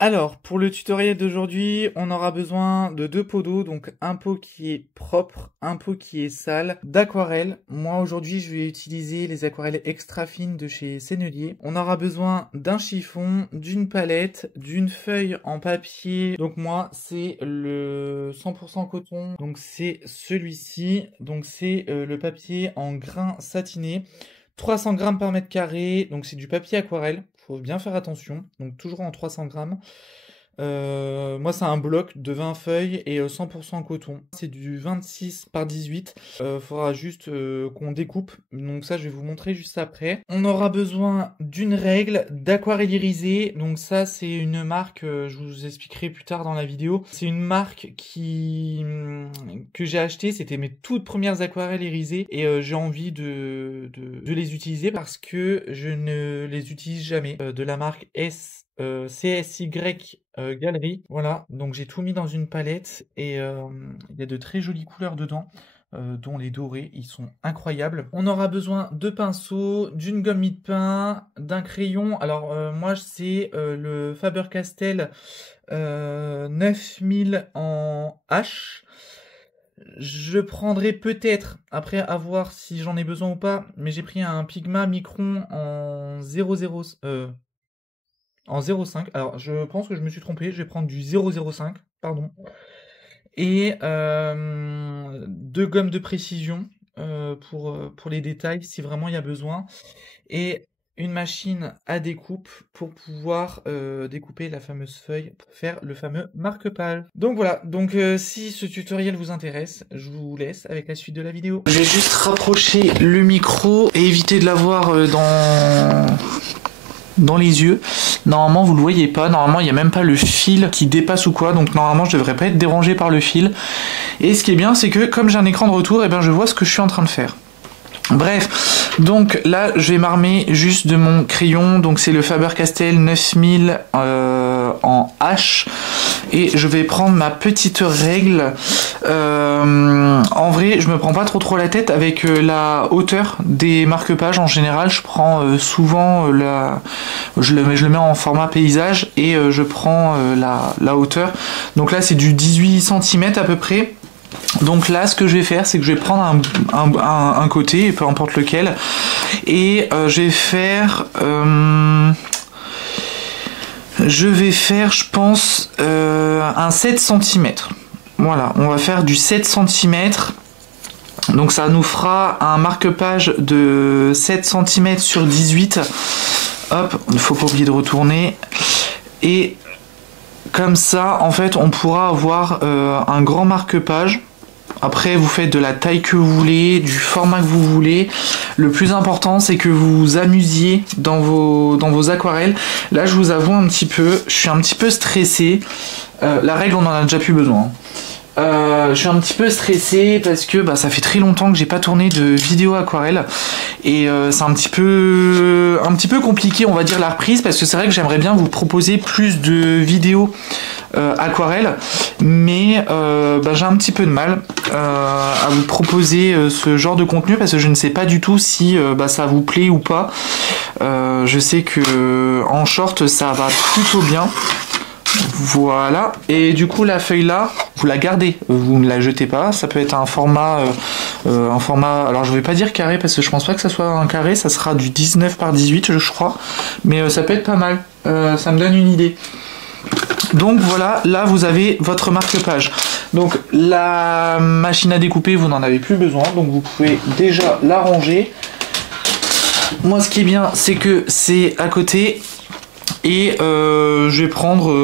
Alors, pour le tutoriel d'aujourd'hui, on aura besoin de deux pots d'eau, donc un pot qui est propre, un pot qui est sale, d'aquarelle. Moi, aujourd'hui, je vais utiliser les aquarelles extra fines de chez Sennelier. On aura besoin d'un chiffon, d'une palette, d'une feuille en papier. Donc moi, c'est le 100% coton, donc c'est celui-ci. Donc c'est le papier en grain satiné. 300 grammes par mètre carré, donc c'est du papier aquarelle. Faut bien faire attention, donc toujours en 300 grammes. Moi c'est un bloc de 20 feuilles et 100% coton. C'est du 26 par 18. Faudra juste qu'on découpe, donc ça je vais vous montrer juste après. On aura besoin d'une règle, d'aquarelle irisée. Donc ça c'est une marque, je vous expliquerai plus tard dans la vidéo. C'est une marque que j'ai acheté, c'était mes toutes premières aquarelles irisées et j'ai envie de les utiliser parce que je ne les utilise jamais. De la marque CSY Galerie. Voilà, donc j'ai tout mis dans une palette et il y a de très jolies couleurs dedans. Dont les dorés, ils sont incroyables. On aura besoin de pinceaux, d'une gomme mie-de-pain, d'un crayon. Alors moi c'est le Faber-Castell 9000 en H. Je prendrai peut-être, après à voir si j'en ai besoin ou pas, mais j'ai pris un Pigma Micron en 0,5. Alors, je pense que je me suis trompé. Je vais prendre du 0,05, pardon. Et deux gommes de précision pour les détails, si vraiment il y a besoin. Et une machine à découpe pour pouvoir découper la fameuse feuille pour faire le fameux marque-page. Donc voilà, donc si ce tutoriel vous intéresse, je vous laisse avec la suite de la vidéo. Je vais juste rapprocher le micro et éviter de l'avoir dans les yeux. Normalement vous le voyez pas, normalement il n'y a même pas le fil qui dépasse ou quoi, donc normalement je devrais pas être dérangé par le fil. Et ce qui est bien c'est que comme j'ai un écran de retour, et ben je vois ce que je suis en train de faire. Bref, donc là je vais m'armer juste de mon crayon, donc c'est le Faber-Castell 9000 en H, et je vais prendre ma petite règle. En vrai je me prends pas trop la tête avec la hauteur des marque-pages. En général je prends souvent je le mets en format paysage et je prends la hauteur, donc là c'est du 18 cm à peu près. Donc là ce que je vais faire c'est que je vais prendre un côté, peu importe lequel, et je vais faire je pense un 7 cm. Voilà, on va faire du 7 cm. Donc ça nous fera un marque-page de 7 cm sur 18. Hop, il ne faut pas oublier de retourner. Et comme ça, en fait, on pourra avoir un grand marque-page. Après, vous faites de la taille que vous voulez, du format que vous voulez. Le plus important, c'est que vous vous amusiez dans vos aquarelles. Là, je vous avoue un petit peu, je suis un petit peu stressé. La règle, on en a déjà plus besoin. Je suis un petit peu stressé parce que ça fait très longtemps que j'ai pas tourné de vidéo aquarelle et c'est un petit peu compliqué, on va dire, la reprise, parce que c'est vrai que j'aimerais bien vous proposer plus de vidéos aquarelle, mais j'ai un petit peu de mal à vous proposer ce genre de contenu parce que je ne sais pas du tout si ça vous plaît ou pas. Je sais que en short ça va plutôt bien. Voilà, et du coup la feuille là, vous la gardez, vous ne la jetez pas. Ça peut être un format, alors je vais pas dire carré parce que je pense pas que ça soit un carré, ça sera du 19 par 18 je crois, mais ça peut être pas mal, ça me donne une idée. Donc voilà, là vous avez votre marque-page. Donc la machine à découper, vous n'en avez plus besoin, donc vous pouvez déjà la ranger. Moi ce qui est bien, c'est que c'est à côté. Et je vais prendre,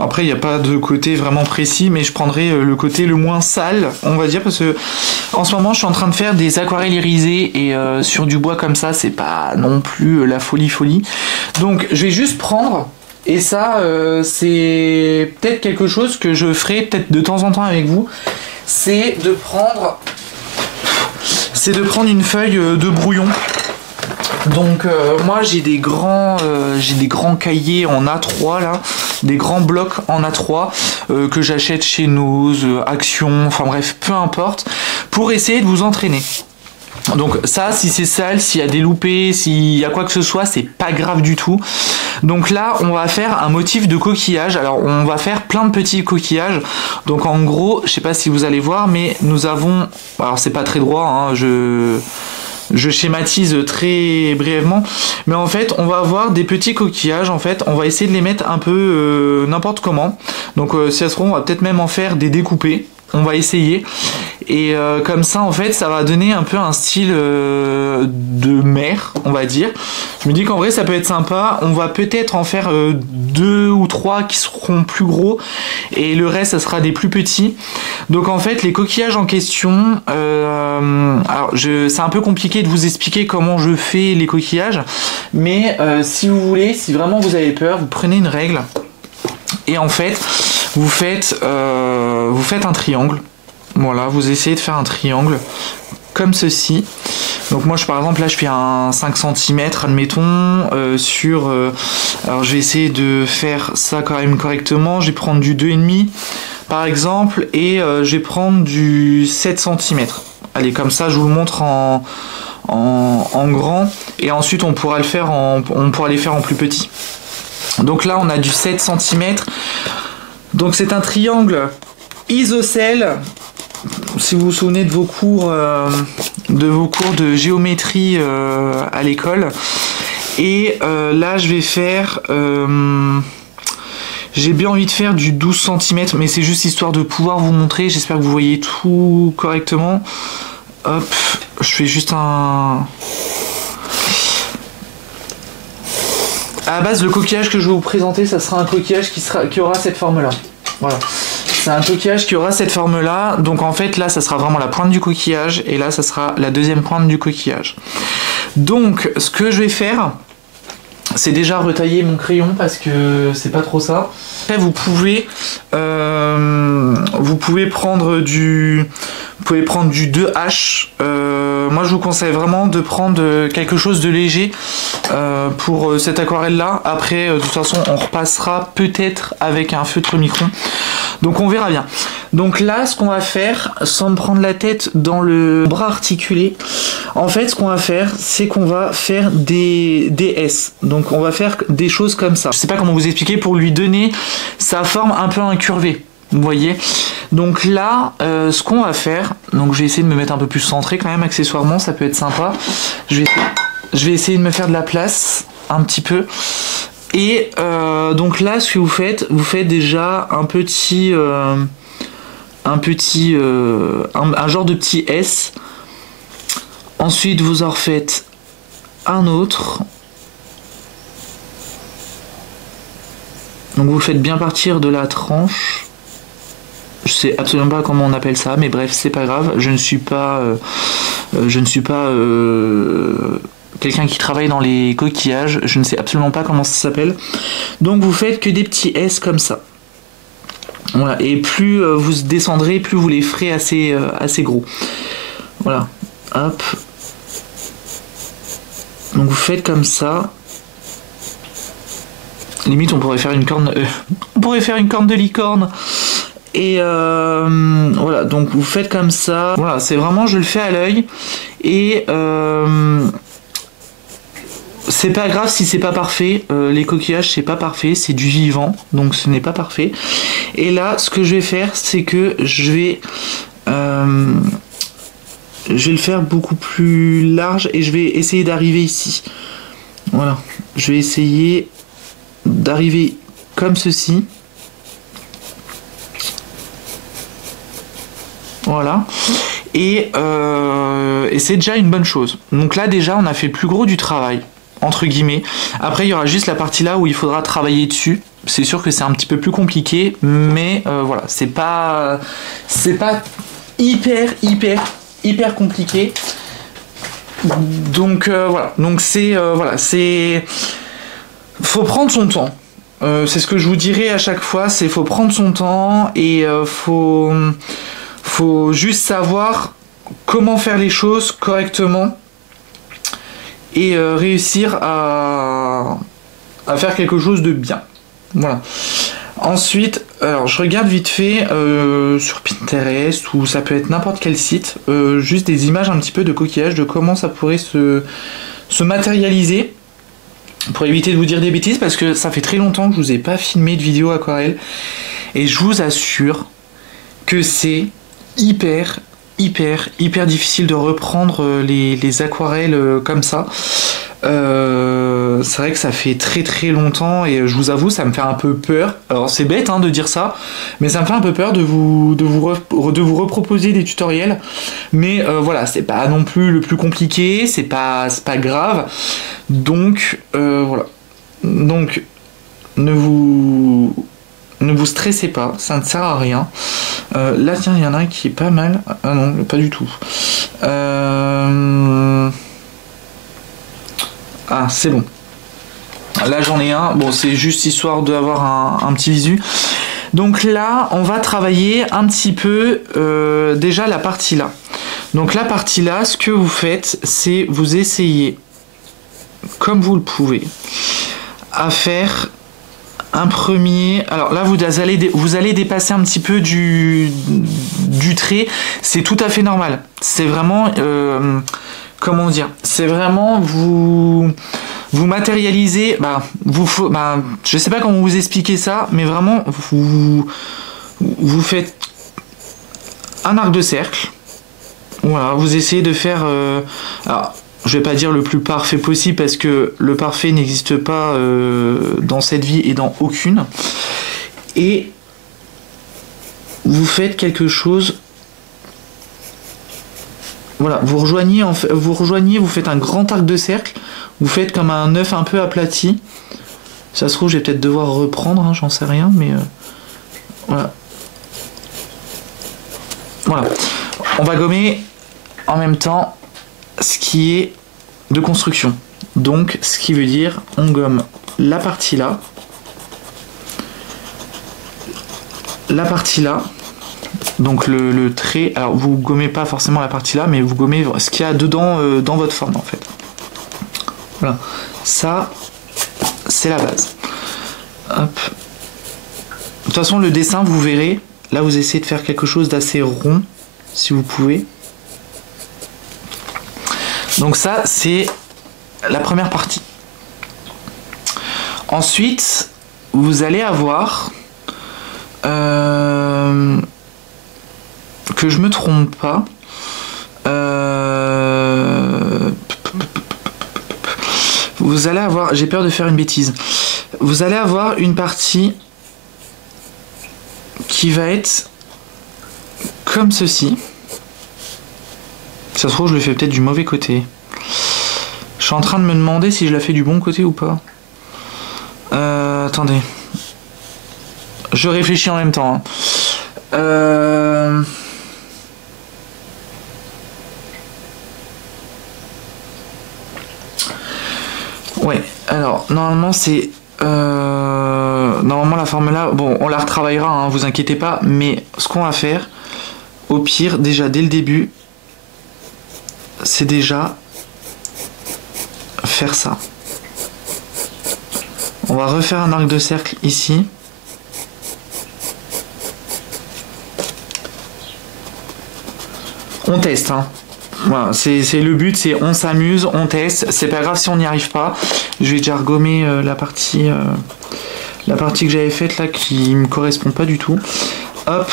après il n'y a pas de côté vraiment précis, mais je prendrai le côté le moins sale, on va dire, parce que en ce moment je suis en train de faire des aquarelles irisées et sur du bois comme ça c'est pas non plus la folie. Donc je vais juste prendre, et ça c'est peut-être quelque chose que je ferai peut-être de temps en temps avec vous, c'est de prendre une feuille de brouillon. Donc moi j'ai des grands cahiers en A3 là, des grands blocs en A3 que j'achète chez Nose, Action, enfin bref, peu importe, pour essayer de vous entraîner. Donc ça, si c'est sale, s'il y a des loupés, s'il y a quoi que ce soit, c'est pas grave du tout. Donc là, on va faire un motif de coquillage. Alors on va faire plein de petits coquillages. Donc en gros, je sais pas si vous allez voir, mais nous avons... Alors c'est pas très droit, hein, je schématise très brièvement, mais en fait on va avoir des petits coquillages. En fait on va essayer de les mettre un peu n'importe comment. Donc si ça se trouve on va peut-être même en faire des découpés. On va essayer et comme ça en fait ça va donner un peu un style de mer, on va dire. Je me dis qu'en vrai ça peut être sympa. On va peut-être en faire 2 ou 3 qui seront plus gros et le reste ça sera des plus petits. Donc en fait les coquillages en question, alors c'est un peu compliqué de vous expliquer comment je fais les coquillages, mais si vous voulez, si vraiment vous avez peur, vous prenez une règle et en fait vous faites un triangle. Voilà, vous essayez de faire un triangle comme ceci. Donc moi par exemple là je fais un 5 cm admettons sur... alors je vais essayer de faire ça quand même correctement. Je vais prendre du 2,5 par exemple et je vais prendre du 7 cm. Allez, comme ça je vous le montre en grand et ensuite on pourra les faire en plus petit. Donc là on a du 7 cm. Donc c'est un triangle isocèle. Si vous vous souvenez de vos cours de géométrie à l'école. Et là je vais faire... j'ai bien envie de faire du 12 cm, mais c'est juste histoire de pouvoir vous montrer. J'espère que vous voyez tout correctement. Hop, je fais juste un... À la base, le coquillage que je vais vous présenter, ça sera un coquillage qui aura cette forme-là. Voilà. C'est un coquillage qui aura cette forme-là. Donc en fait, là, ça sera vraiment la pointe du coquillage. Et là, ça sera la deuxième pointe du coquillage. Donc, ce que je vais faire, c'est déjà retailler mon crayon parce que c'est pas trop ça. Après, vous pouvez prendre du 2H. Moi, je vous conseille vraiment de prendre quelque chose de léger pour cette aquarelle-là. Après, de toute façon, on repassera peut-être avec un feutre micron. Donc, on verra bien. Donc là, ce qu'on va faire, sans me prendre la tête dans le bras articulé, en fait, ce qu'on va faire, c'est qu'on va faire des S. Donc, on va faire des choses comme ça. Je sais pas comment vous expliquer pour lui donner sa forme un peu incurvée. Vous voyez, donc là ce qu'on va faire, donc je vais essayer de me mettre un peu plus centré quand même accessoirement, ça peut être sympa. Je vais essayer de me faire de la place un petit peu. Et donc là ce que vous faites déjà un genre de petit S. Ensuite vous en refaites un autre. Donc vous le faites bien partir de la tranche. Je sais absolument pas comment on appelle ça, mais bref, c'est pas grave. Je ne suis pas quelqu'un qui travaille dans les coquillages. Je ne sais absolument pas comment ça s'appelle. Donc vous faites que des petits S comme ça. Voilà. Et plus vous descendrez, plus vous les ferez assez gros. Voilà. Hop. Donc vous faites comme ça. Limite, on pourrait faire une corne. On pourrait faire une corne de licorne. Et voilà, donc vous faites comme ça. Voilà, c'est vraiment, je le fais à l'œil. Et c'est pas grave si c'est pas parfait. Les coquillages, c'est pas parfait, c'est du vivant, donc ce n'est pas parfait. Et là, ce que je vais faire, c'est que je vais le faire beaucoup plus large et je vais essayer d'arriver ici. Voilà, je vais essayer d'arriver comme ceci. Voilà, et c'est déjà une bonne chose. Donc là déjà on a fait le plus gros du travail, entre guillemets. Après il y aura juste la partie là où il faudra travailler dessus. C'est sûr que c'est un petit peu plus compliqué, mais voilà, c'est pas hyper compliqué. Donc voilà, donc faut prendre son temps. C'est ce que je vous dirai à chaque fois, c'est faut prendre son temps et faut juste savoir comment faire les choses correctement et réussir à faire quelque chose de bien. Voilà. Ensuite, alors je regarde vite fait sur Pinterest ou ça peut être n'importe quel site, juste des images un petit peu de coquillages, de comment ça pourrait se matérialiser, pour éviter de vous dire des bêtises, parce que ça fait très longtemps que je vous ai pas filmé de vidéo aquarelle, et je vous assure que c'est hyper difficile de reprendre les aquarelles comme ça. C'est vrai que ça fait très longtemps et je vous avoue ça me fait un peu peur. Alors c'est bête de dire ça, mais ça me fait un peu peur de vous reproposer des tutoriels. Mais voilà, c'est pas non plus le plus compliqué, c'est pas grave. Donc voilà. Donc ne vous stressez pas, ça ne sert à rien. Là tiens, il y en a un qui est pas mal. Ah non, pas du tout. Ah, c'est bon. Là, j'en ai un. Bon, c'est juste histoire d'avoir un petit visu. Donc là, on va travailler un petit peu déjà la partie là. Donc la partie là, ce que vous faites, c'est vous essayez, comme vous le pouvez, à faire un premier... Alors là, vous allez dépasser un petit peu du trait. C'est tout à fait normal. C'est vraiment... comment dire, c'est vraiment vous matérialisez, je sais pas comment vous expliquer ça, mais vraiment vous faites un arc de cercle. Voilà, vous essayez de faire alors je vais pas dire le plus parfait possible parce que le parfait n'existe pas dans cette vie et dans aucune. Et vous faites quelque chose. Voilà, vous rejoignez, vous faites un grand arc de cercle, vous faites comme un œuf un peu aplati. Ça se trouve, je vais peut-être devoir reprendre, j'en sais rien, mais voilà. Voilà. On va gommer en même temps ce qui est de construction. Donc, ce qui veut dire, on gomme la partie là, donc le trait, alors vous gommez pas forcément la partie là, mais vous gommez ce qu'il y a dedans dans votre forme en fait. Voilà, ça c'est la base. Hop. De toute façon le dessin vous verrez, là vous essayez de faire quelque chose d'assez rond si vous pouvez. Donc ça c'est la première partie. Ensuite vous allez avoir... que je me trompe pas, vous allez avoir, j'ai peur de faire une bêtise, vous allez avoir une partie qui va être comme ceci. Ça se trouve je le fais peut-être du mauvais côté. Je suis en train de me demander si je la fais du bon côté ou pas. Attendez. Je réfléchis en même temps. Ouais, alors normalement c'est... normalement la forme là, bon on la retravaillera, vous inquiétez pas, mais ce qu'on va faire, au pire, déjà dès le début, c'est déjà faire ça. On va refaire un arc de cercle ici. On teste, Voilà, c'est le but, c'est on s'amuse, on teste. C'est pas grave si on n'y arrive pas. Je vais déjà regommer la partie que j'avais faite là qui me correspond pas du tout. Hop,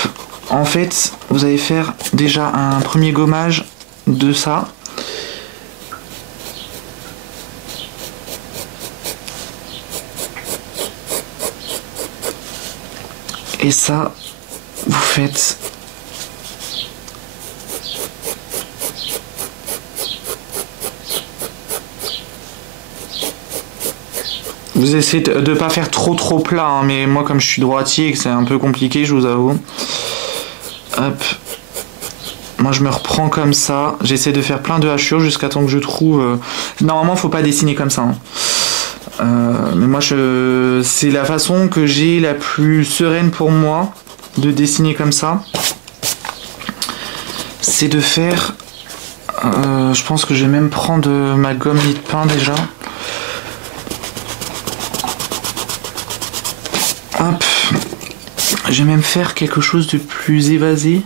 en fait, vous allez faire déjà un premier gommage de ça. Et ça, vous faites... Vous essayez de ne pas faire trop plat, mais moi comme je suis droitier et que c'est un peu compliqué, je vous avoue. Hop. Moi je me reprends comme ça, j'essaie de faire plein de hachures jusqu'à temps que je trouve... Normalement faut pas dessiner comme ça. Mais moi c'est la façon que j'ai la plus sereine pour moi de dessiner comme ça. C'est de faire... je pense que je vais même prendre ma gomme lit de pain déjà. Hop, Je vais même faire quelque chose de plus évasé.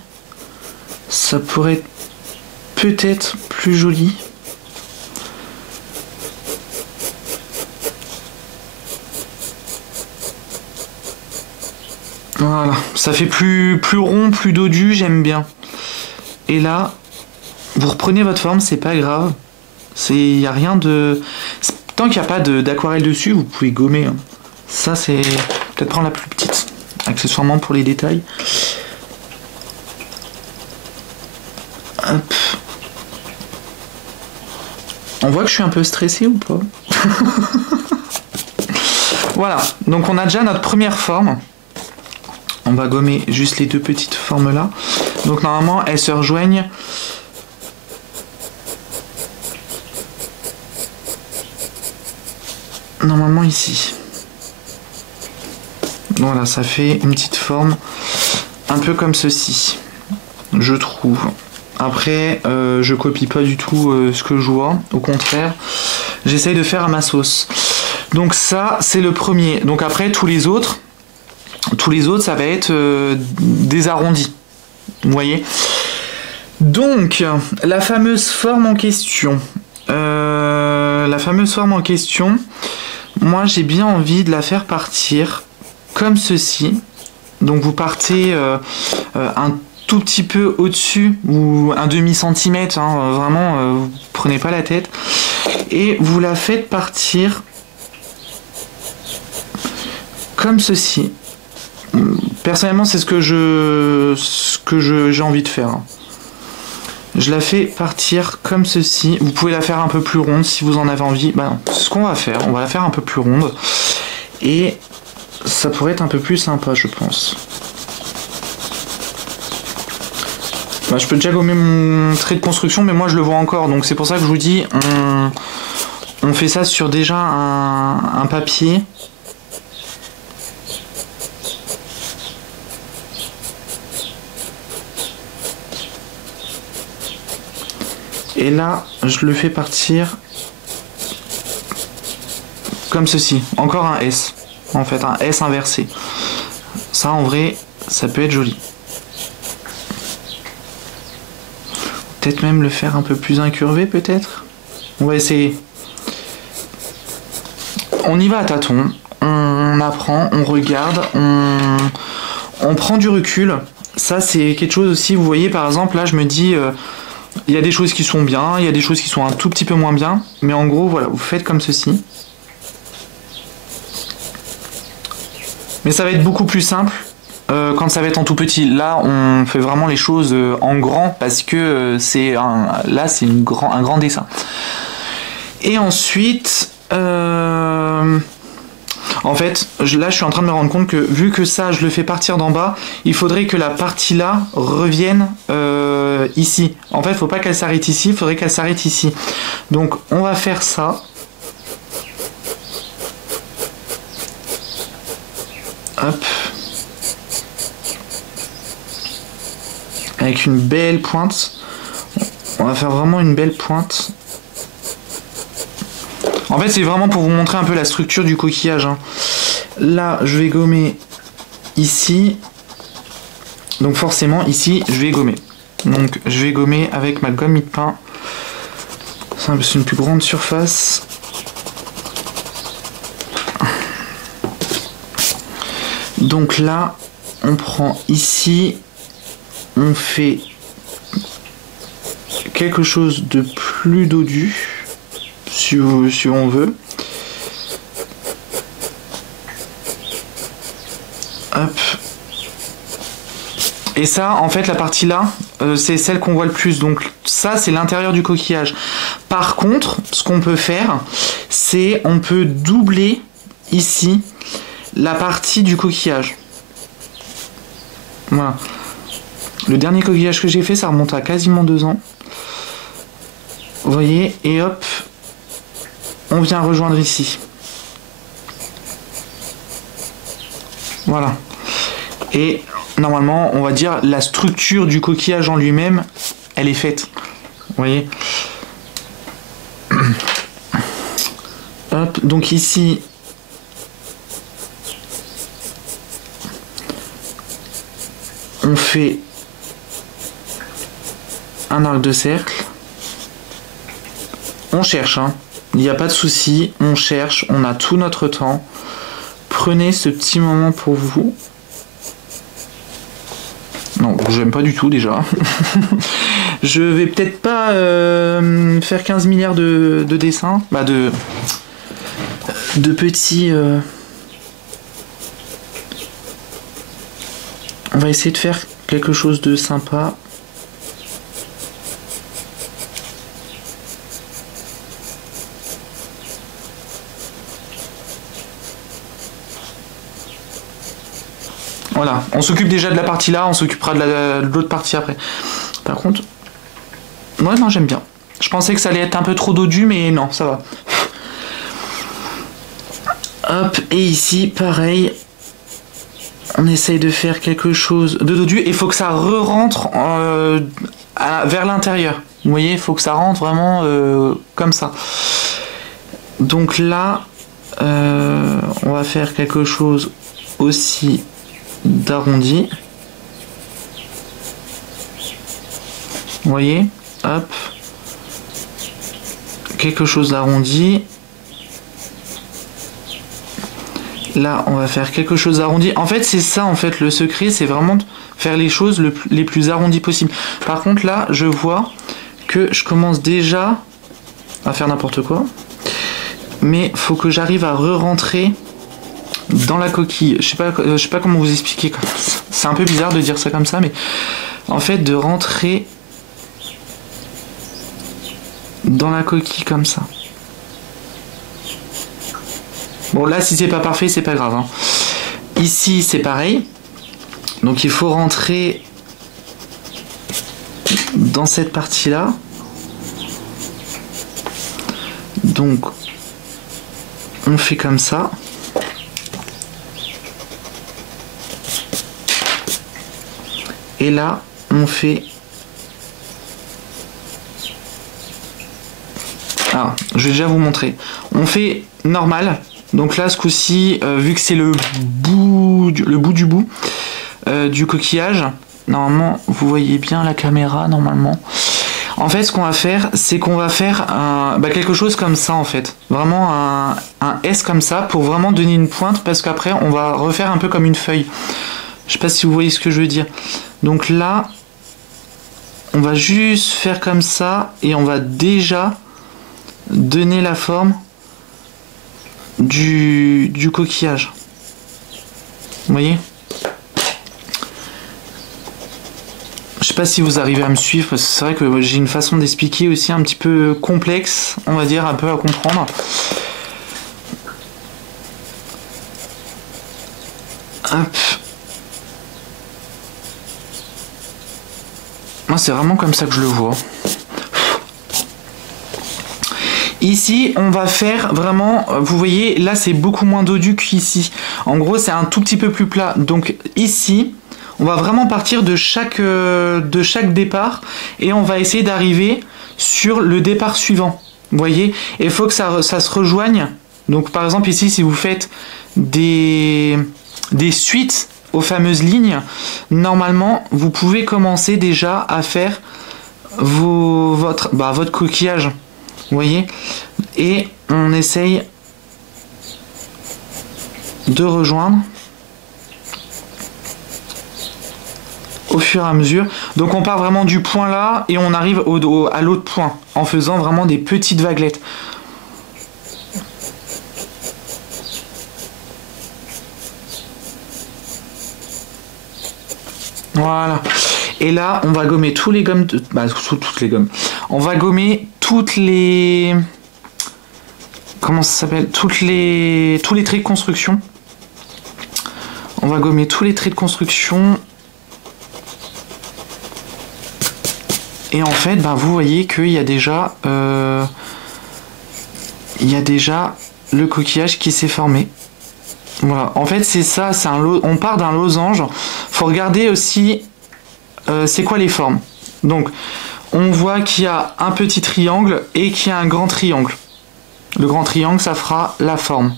Ça pourrait être peut-être plus joli. Voilà, ça fait plus rond, plus dodu, j'aime bien. Et là, vous reprenez votre forme, c'est pas grave. Il n'y a rien de... Tant qu'il n'y a pas d'aquarelle dessus, vous pouvez gommer. Hein. Ça, c'est... Peut-être prendre la plus petite, accessoirement pour les détails. Hop. On voit que je suis un peu stressé ou pas? Voilà, donc on a déjà notre première forme. On va gommer juste les deux petites formes là. Donc normalement, elles se rejoignent. Normalement ici. Voilà, ça fait une petite forme un peu comme ceci, je trouve. Après, je copie pas du tout ce que je vois. Au contraire, j'essaye de faire à ma sauce. Donc ça, c'est le premier. Donc après, tous les autres, ça va être des arrondis. Vous voyez? Donc, la fameuse forme en question. Moi, j'ai bien envie de la faire partir comme ceci. Donc, vous partez un tout petit peu au-dessus ou un demi-centimètre. Hein, vraiment, vous prenez pas la tête. Et vous la faites partir comme ceci. Personnellement, c'est ce que j'ai envie de faire. Je la fais partir comme ceci. Vous pouvez la faire un peu plus ronde si vous en avez envie. Bah non, c'est ce qu'on va faire. On va la faire un peu plus ronde. Et ça pourrait être un peu plus sympa, je pense. Bah, je peux déjà gommer mon trait de construction, mais moi je le vois encore. Donc c'est pour ça que je vous dis, on fait ça sur déjà un papier. Et là, je le fais partir comme ceci. Encore un S. En fait, un S inversé. Ça, en vrai, ça peut être joli. Peut-être même le faire un peu plus incurvé, peut-être. On va essayer. On y va à tâtons. On apprend, on regarde, on prend du recul. Ça, c'est quelque chose aussi. Vous voyez, par exemple, là, je me dis... il y a des choses qui sont bien, il y a des choses qui sont un tout petit peu moins bien, mais en gros, voilà, vous faites comme ceci. Mais ça va être beaucoup plus simple quand ça va être en tout petit. Là, on fait vraiment les choses en grand parce que là, c'est un grand dessin. Et ensuite, en fait, là, je suis en train de me rendre compte que vu que ça, je le fais partir d'en bas, il faudrait que la partie là revienne ici. En fait, il ne faut pas qu'elle s'arrête ici, il faudrait qu'elle s'arrête ici. Donc, on va faire ça. Hop. Avec une belle pointe. On va faire vraiment une belle pointe. En fait, c'est vraiment pour vous montrer un peu la structure du coquillage. Hein. Là, je vais gommer ici. Donc forcément, ici, je vais gommer. Donc, je vais gommer avec ma gomme mie-de-pain. C'est une plus grande surface. Donc là, on prend ici, on fait quelque chose de plus dodu. Si on veut. Hop. Et ça, en fait, la partie là, c'est celle qu'on voit le plus. Donc ça, c'est l'intérieur du coquillage. Par contre, ce qu'on peut faire, c'est on peut doubler ici la partie du coquillage. Voilà. Le dernier coquillage que j'ai fait, ça remonte à quasiment 2 ans. Vous voyez, et hop, on vient rejoindre ici. Voilà. Et normalement, on va dire la structure du coquillage en lui-même, elle est faite. Vous voyez. Hop, donc ici, on fait un arc de cercle. On cherche, hein. Il n'y a pas de souci, on cherche, on a tout notre temps. Prenez ce petit moment pour vous. Non, j'aime pas du tout déjà. Je vais peut-être pas faire 15 milliards de dessins, bah de petits... On va essayer de faire quelque chose de sympa. Voilà, on s'occupe déjà de la partie là, on s'occupera de l'autre partie après. Par contre, ouais, non, j'aime bien. Je pensais que ça allait être un peu trop dodu, mais non, ça va. Hop, et ici, pareil, on essaye de faire quelque chose de dodu, et il faut que ça re-rentre vers l'intérieur. Vous voyez, il faut que ça rentre vraiment comme ça. Donc là, on va faire quelque chose aussi d'arrondi. Vous voyez, hop, quelque chose d'arrondi. Là, on va faire quelque chose d'arrondi. En fait, c'est ça, en fait, le secret, c'est vraiment de faire les choses les plus arrondies possible. Par contre, là, je vois que je commence déjà à faire n'importe quoi. Mais faut que j'arrive à re-rentrer dans la coquille. Je sais pas comment vous expliquer. C'est un peu bizarre de dire ça comme ça, mais en fait, de rentrer dans la coquille comme ça. Bon, là, si c'est pas parfait, c'est pas grave, hein. Ici, c'est pareil. Donc, il faut rentrer dans cette partie-là. Donc, on fait comme ça. Et là, on fait... Ah, je vais déjà vous montrer. On fait normal. Donc là, ce coup-ci, vu que c'est le bout du bout du coquillage, normalement, vous voyez bien la caméra, normalement. En fait, ce qu'on va faire, c'est qu'on va faire quelque chose comme ça, en fait. Vraiment un S comme ça, pour vraiment donner une pointe, parce qu'après, on va refaire un peu comme une feuille. Je sais pas si vous voyez ce que je veux dire. Donc là, on va juste faire comme ça, et on va déjà donner la forme du coquillage. Vous voyez? Je sais pas si vous arrivez à me suivre, parce que c'est vrai que j'ai une façon d'expliquer aussi un petit peu complexe, on va dire, un peu à comprendre. Hop. Moi, c'est vraiment comme ça que je le vois. Ici, on va faire vraiment, vous voyez, là c'est beaucoup moins dodu qu'ici. En gros, c'est un tout petit peu plus plat. Donc ici, on va vraiment partir de chaque départ et on va essayer d'arriver sur le départ suivant. Vous voyez, et il faut que ça se rejoigne. Donc par exemple ici, si vous faites des suites aux fameuses lignes, normalement, vous pouvez commencer déjà à faire votre coquillage. Vous voyez, et on essaye de rejoindre au fur et à mesure. Donc on part vraiment du point là et on arrive à l'autre point en faisant vraiment des petites vaguelettes. Voilà. Et là, on va gommer tous les gommes, toutes les gommes. On va gommer toutes les... Comment ça s'appelle? Tous les traits de construction. On va gommer tous les traits de construction. Et en fait, vous voyez qu'il y a déjà... le coquillage qui s'est formé. Voilà. En fait, c'est ça. On part d'un losange. Faut regarder aussi... c'est quoi les formes? Donc, on voit qu'il y a un petit triangle et qu'il y a un grand triangle. Le grand triangle, ça fera la forme.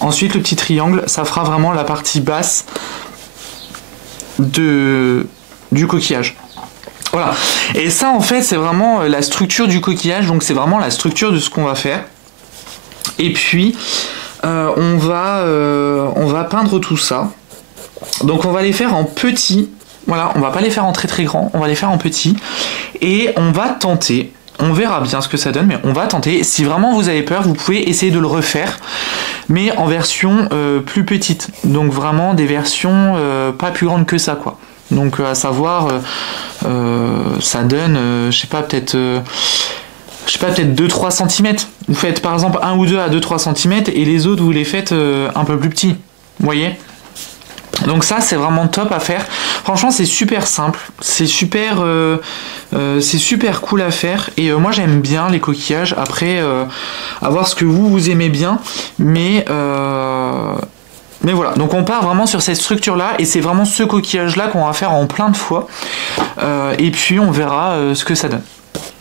Ensuite, le petit triangle, ça fera vraiment la partie basse de du coquillage. Voilà. Et ça, en fait, c'est vraiment la structure du coquillage. Donc, c'est vraiment la structure de ce qu'on va faire. Et puis, on va peindre tout ça. Donc, on va les faire en petit. Voilà, on va pas les faire en très très grand. On va les faire en petit. Et on va tenter. On verra bien ce que ça donne, mais on va tenter. Si vraiment vous avez peur, vous pouvez essayer de le refaire, mais en version plus petite. Donc, vraiment des versions pas plus grandes que ça, quoi. Donc, à savoir, ça donne, je sais pas, peut-être 2-3 cm. Vous faites par exemple 1 ou 2 à 2-3 cm et les autres vous les faites un peu plus petits. Vous voyez? Donc ça c'est vraiment top à faire. Franchement c'est super simple, c'est super cool à faire et moi j'aime bien les coquillages. Après à voir ce que vous aimez bien, mais voilà, donc on part vraiment sur cette structure là et c'est vraiment ce coquillage là qu'on va faire en plein de fois et puis on verra ce que ça donne.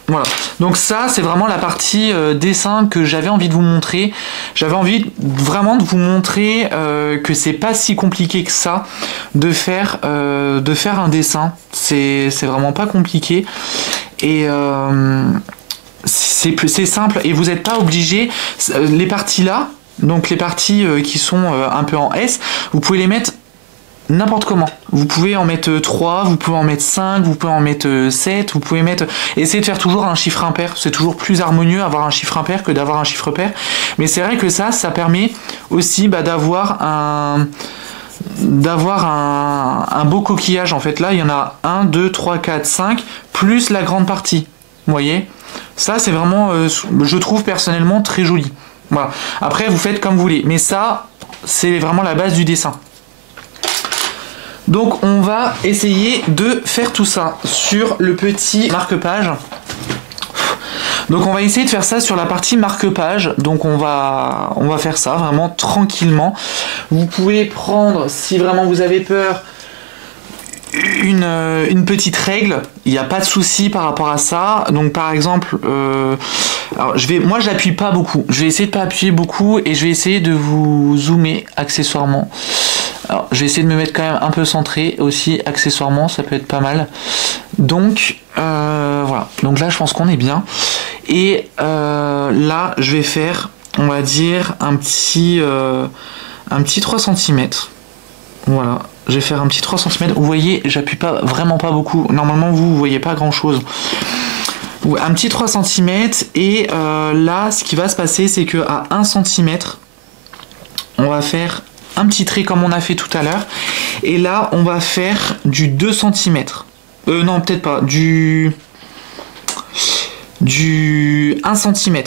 Voilà, donc ça c'est vraiment la partie dessin que j'avais envie de vous montrer. J'avais envie vraiment de vous montrer que c'est pas si compliqué que ça de faire un dessin. C'est vraiment pas compliqué et c'est simple et vous n'êtes pas obligé. Les parties là, donc les parties qui sont un peu en S, vous pouvez les mettre n'importe comment. Vous pouvez en mettre 3, vous pouvez en mettre 5, vous pouvez en mettre 7, vous pouvez mettre... Essayez de faire toujours un chiffre impair. C'est toujours plus harmonieux avoir un chiffre impair que d'avoir un chiffre pair. Mais c'est vrai que ça permet aussi d'avoir un beau coquillage. En fait, là, il y en a 1, 2, 3, 4, 5, plus la grande partie. Vous voyez? Ça, c'est vraiment, je trouve personnellement, très joli. Voilà. Après, vous faites comme vous voulez. Mais ça, c'est vraiment la base du dessin. Donc on va essayer de faire tout ça sur le petit marque-page. Donc on va essayer de faire ça sur la partie marque-page. Donc on va faire ça vraiment tranquillement. Vous pouvez prendre, si vraiment vous avez peur, une petite règle. Il n'y a pas de souci par rapport à ça. Donc par exemple, alors moi j'appuie pas beaucoup. Je vais essayer de pas appuyer beaucoup et je vais essayer de vous zoomer accessoirement. Alors, je vais essayer de me mettre quand même un peu centré aussi, accessoirement, ça peut être pas mal. Donc, voilà. Donc là, je pense qu'on est bien. Et là, je vais faire, on va dire, un petit 3 cm. Voilà. Je vais faire un petit 3 cm. Vous voyez, j'appuie pas, vraiment pas beaucoup. Normalement, vous voyez pas grand-chose. Un petit 3 cm. Et là, ce qui va se passer, c'est qu'à 1 cm, on va faire un petit trait comme on a fait tout à l'heure. Et là, on va faire du 2 cm. Non, peut-être pas. Du 1 cm.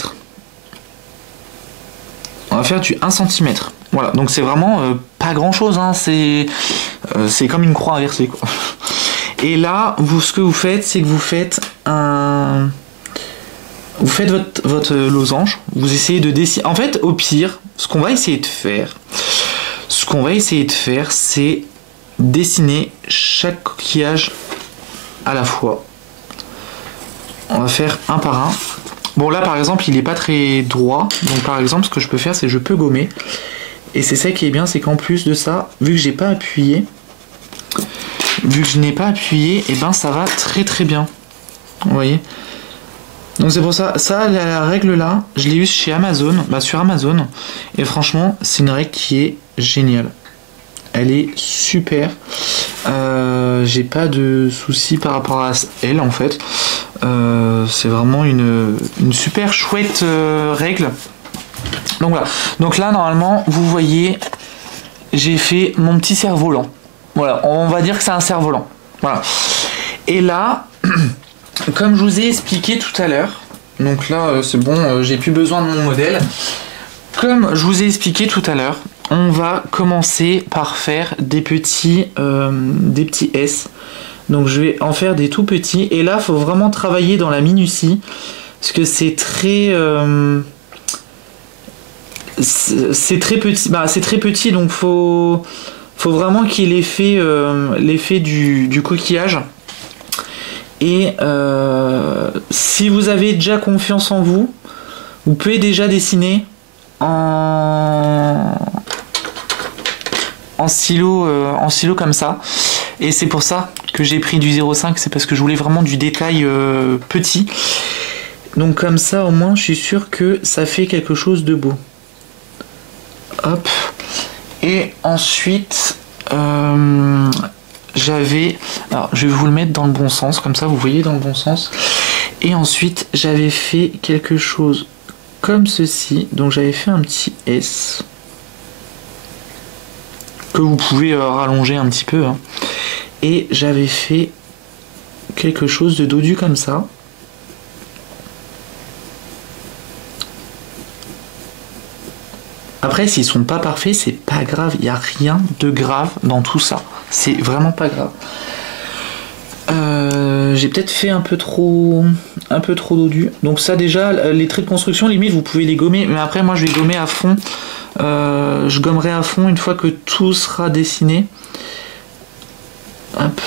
On va faire du 1 cm. Voilà, donc c'est vraiment pas grand-chose. Hein. C'est comme une croix inversée, quoi. Et là, ce que vous faites, c'est que vous faites un... Vous faites votre losange. Vous essayez de dessiner... En fait, au pire, ce qu'on va essayer de faire... c'est dessiner chaque coquillage à la fois. On va faire un par un. Bon, là, par exemple, il n'est pas très droit. Donc, par exemple, ce que je peux faire, c'est que je peux gommer. Et c'est ça qui est bien, c'est qu'en plus de ça, vu que je n'ai pas appuyé, et ben ça va très très bien. Vous voyez? Donc c'est pour ça, la règle là, je l'ai eue chez Amazon, sur Amazon, et franchement, c'est une règle qui est géniale. Elle est super. J'ai pas de soucis par rapport à elle en fait. C'est vraiment une super chouette règle. Donc voilà. Donc là normalement, vous voyez, j'ai fait mon petit cerf-volant. Voilà, on va dire que c'est un cerf-volant. Voilà. Et là. Comme je vous ai expliqué tout à l'heure, donc là c'est bon, j'ai plus besoin de mon modèle. Comme je vous ai expliqué tout à l'heure, on va commencer par faire des petits S. Donc je vais en faire des tout petits. Et là, il faut vraiment travailler dans la minutie, parce que c'est très petit. C'est très petit, donc faut vraiment qu'il y ait l'effet du coquillage. Et si vous avez déjà confiance en vous, vous pouvez déjà dessiner en stylo comme ça. Et c'est pour ça que j'ai pris du 0,5, c'est parce que je voulais vraiment du détail petit. Donc comme ça, au moins, je suis sûr que ça fait quelque chose de beau. Hop. Et ensuite, j'avais... Alors, je vais vous le mettre dans le bon sens, comme ça, vous voyez dans le bon sens. Et ensuite, j'avais fait quelque chose comme ceci. Donc, j'avais fait un petit S. Que vous pouvez rallonger un petit peu. Hein. Et j'avais fait quelque chose de dodu comme ça. Après, s'ils sont pas parfaits, c'est pas grave. Il n'y a rien de grave dans tout ça. C'est vraiment pas grave. J'ai peut-être fait un peu trop dodu. Donc ça déjà, les traits de construction, limite, vous pouvez les gommer. Mais après, moi, je vais gommer à fond. Je gommerai à fond une fois que tout sera dessiné. Hop.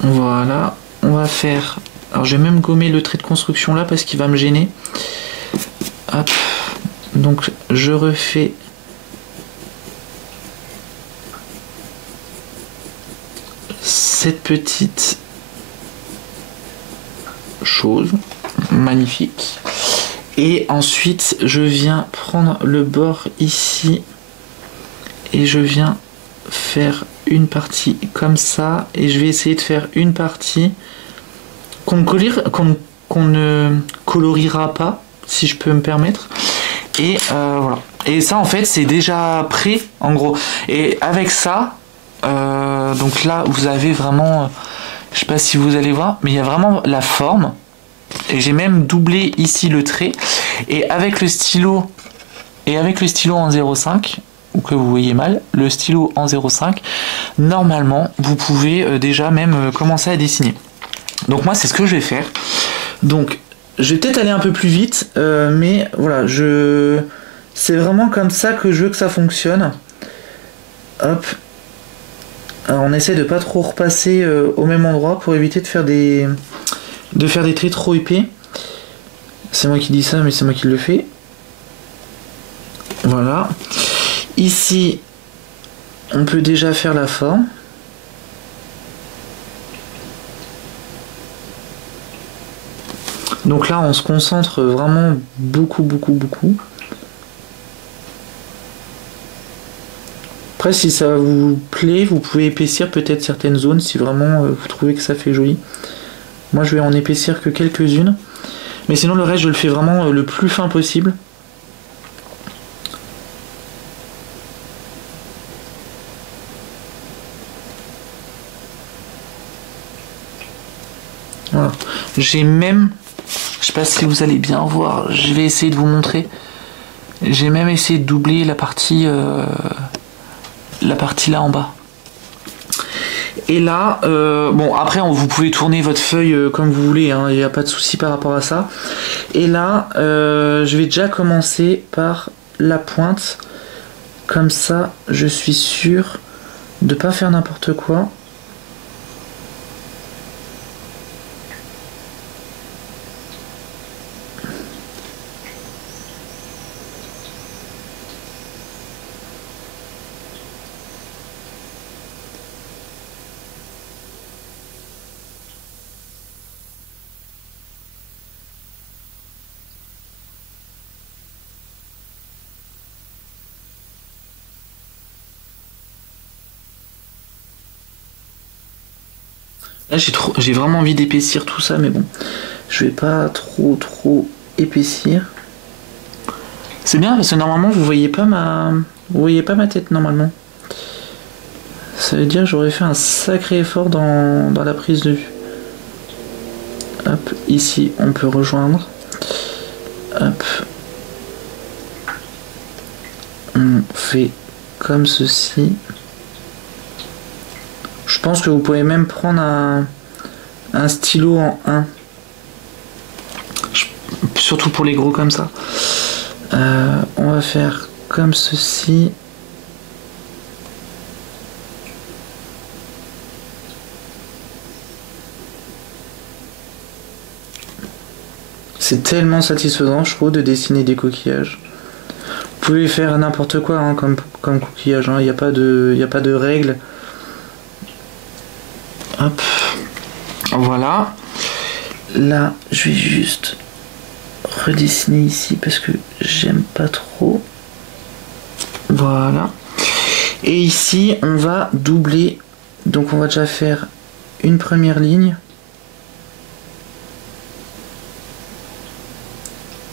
Voilà. On va faire... Alors, je vais même gommer le trait de construction là parce qu'il va me gêner. Hop. Donc, je refais... cette petite chose magnifique et ensuite je viens prendre le bord ici et je viens faire une partie comme ça et je vais essayer de faire une partie qu'on ne coloriera pas si je peux me permettre et voilà, et ça en fait c'est déjà prêt en gros, et avec ça donc là vous avez vraiment, je sais pas si vous allez voir, mais il y a vraiment la forme et j'ai même doublé ici le trait, et avec le stylo en 0,5 ou que vous voyez mal, le stylo en 0,5, normalement vous pouvez déjà même commencer à dessiner. Donc moi c'est ce que je vais faire. Donc je vais peut-être aller un peu plus vite, mais voilà, c'est vraiment comme ça que je veux que ça fonctionne. Hop. Alors on essaie de pas trop repasser au même endroit pour éviter de faire des traits trop épais. C'est moi qui dis ça, mais c'est moi qui le fais. Voilà. Ici, on peut déjà faire la forme. Donc là, on se concentre vraiment beaucoup. Après, si ça vous plaît, vous pouvez épaissir peut-être certaines zones si vraiment vous trouvez que ça fait joli. Moi, je vais en épaissir que quelques-unes. Mais sinon, le reste, je le fais vraiment le plus fin possible. Voilà. J'ai même... Je sais pas si vous allez bien voir. Je vais essayer de vous montrer. J'ai même essayé de doubler la partie là en bas. Et là, bon après vous pouvez tourner votre feuille comme vous voulez, hein, il n'y a pas de souci par rapport à ça. Et là, je vais déjà commencer par la pointe. Comme ça, je suis sûr de pas faire n'importe quoi. Là j'ai vraiment envie d'épaissir tout ça, mais bon, je vais pas trop épaissir. C'est bien parce que normalement vous voyez pas ma tête normalement. Ça veut dire que j'aurais fait un sacré effort dans la prise de vue. Hop, ici on peut rejoindre. Hop. On fait comme ceci. Je pense que vous pouvez même prendre un stylo en 1. Surtout pour les gros comme ça. On va faire comme ceci. C'est tellement satisfaisant, je trouve, de dessiner des coquillages. Vous pouvez faire n'importe quoi hein, comme coquillage, il n'y a pas de règles. Hop, voilà. Là, je vais juste redessiner ici parce que j'aime pas trop. Voilà. Et ici, on va doubler. Donc, on va déjà faire une première ligne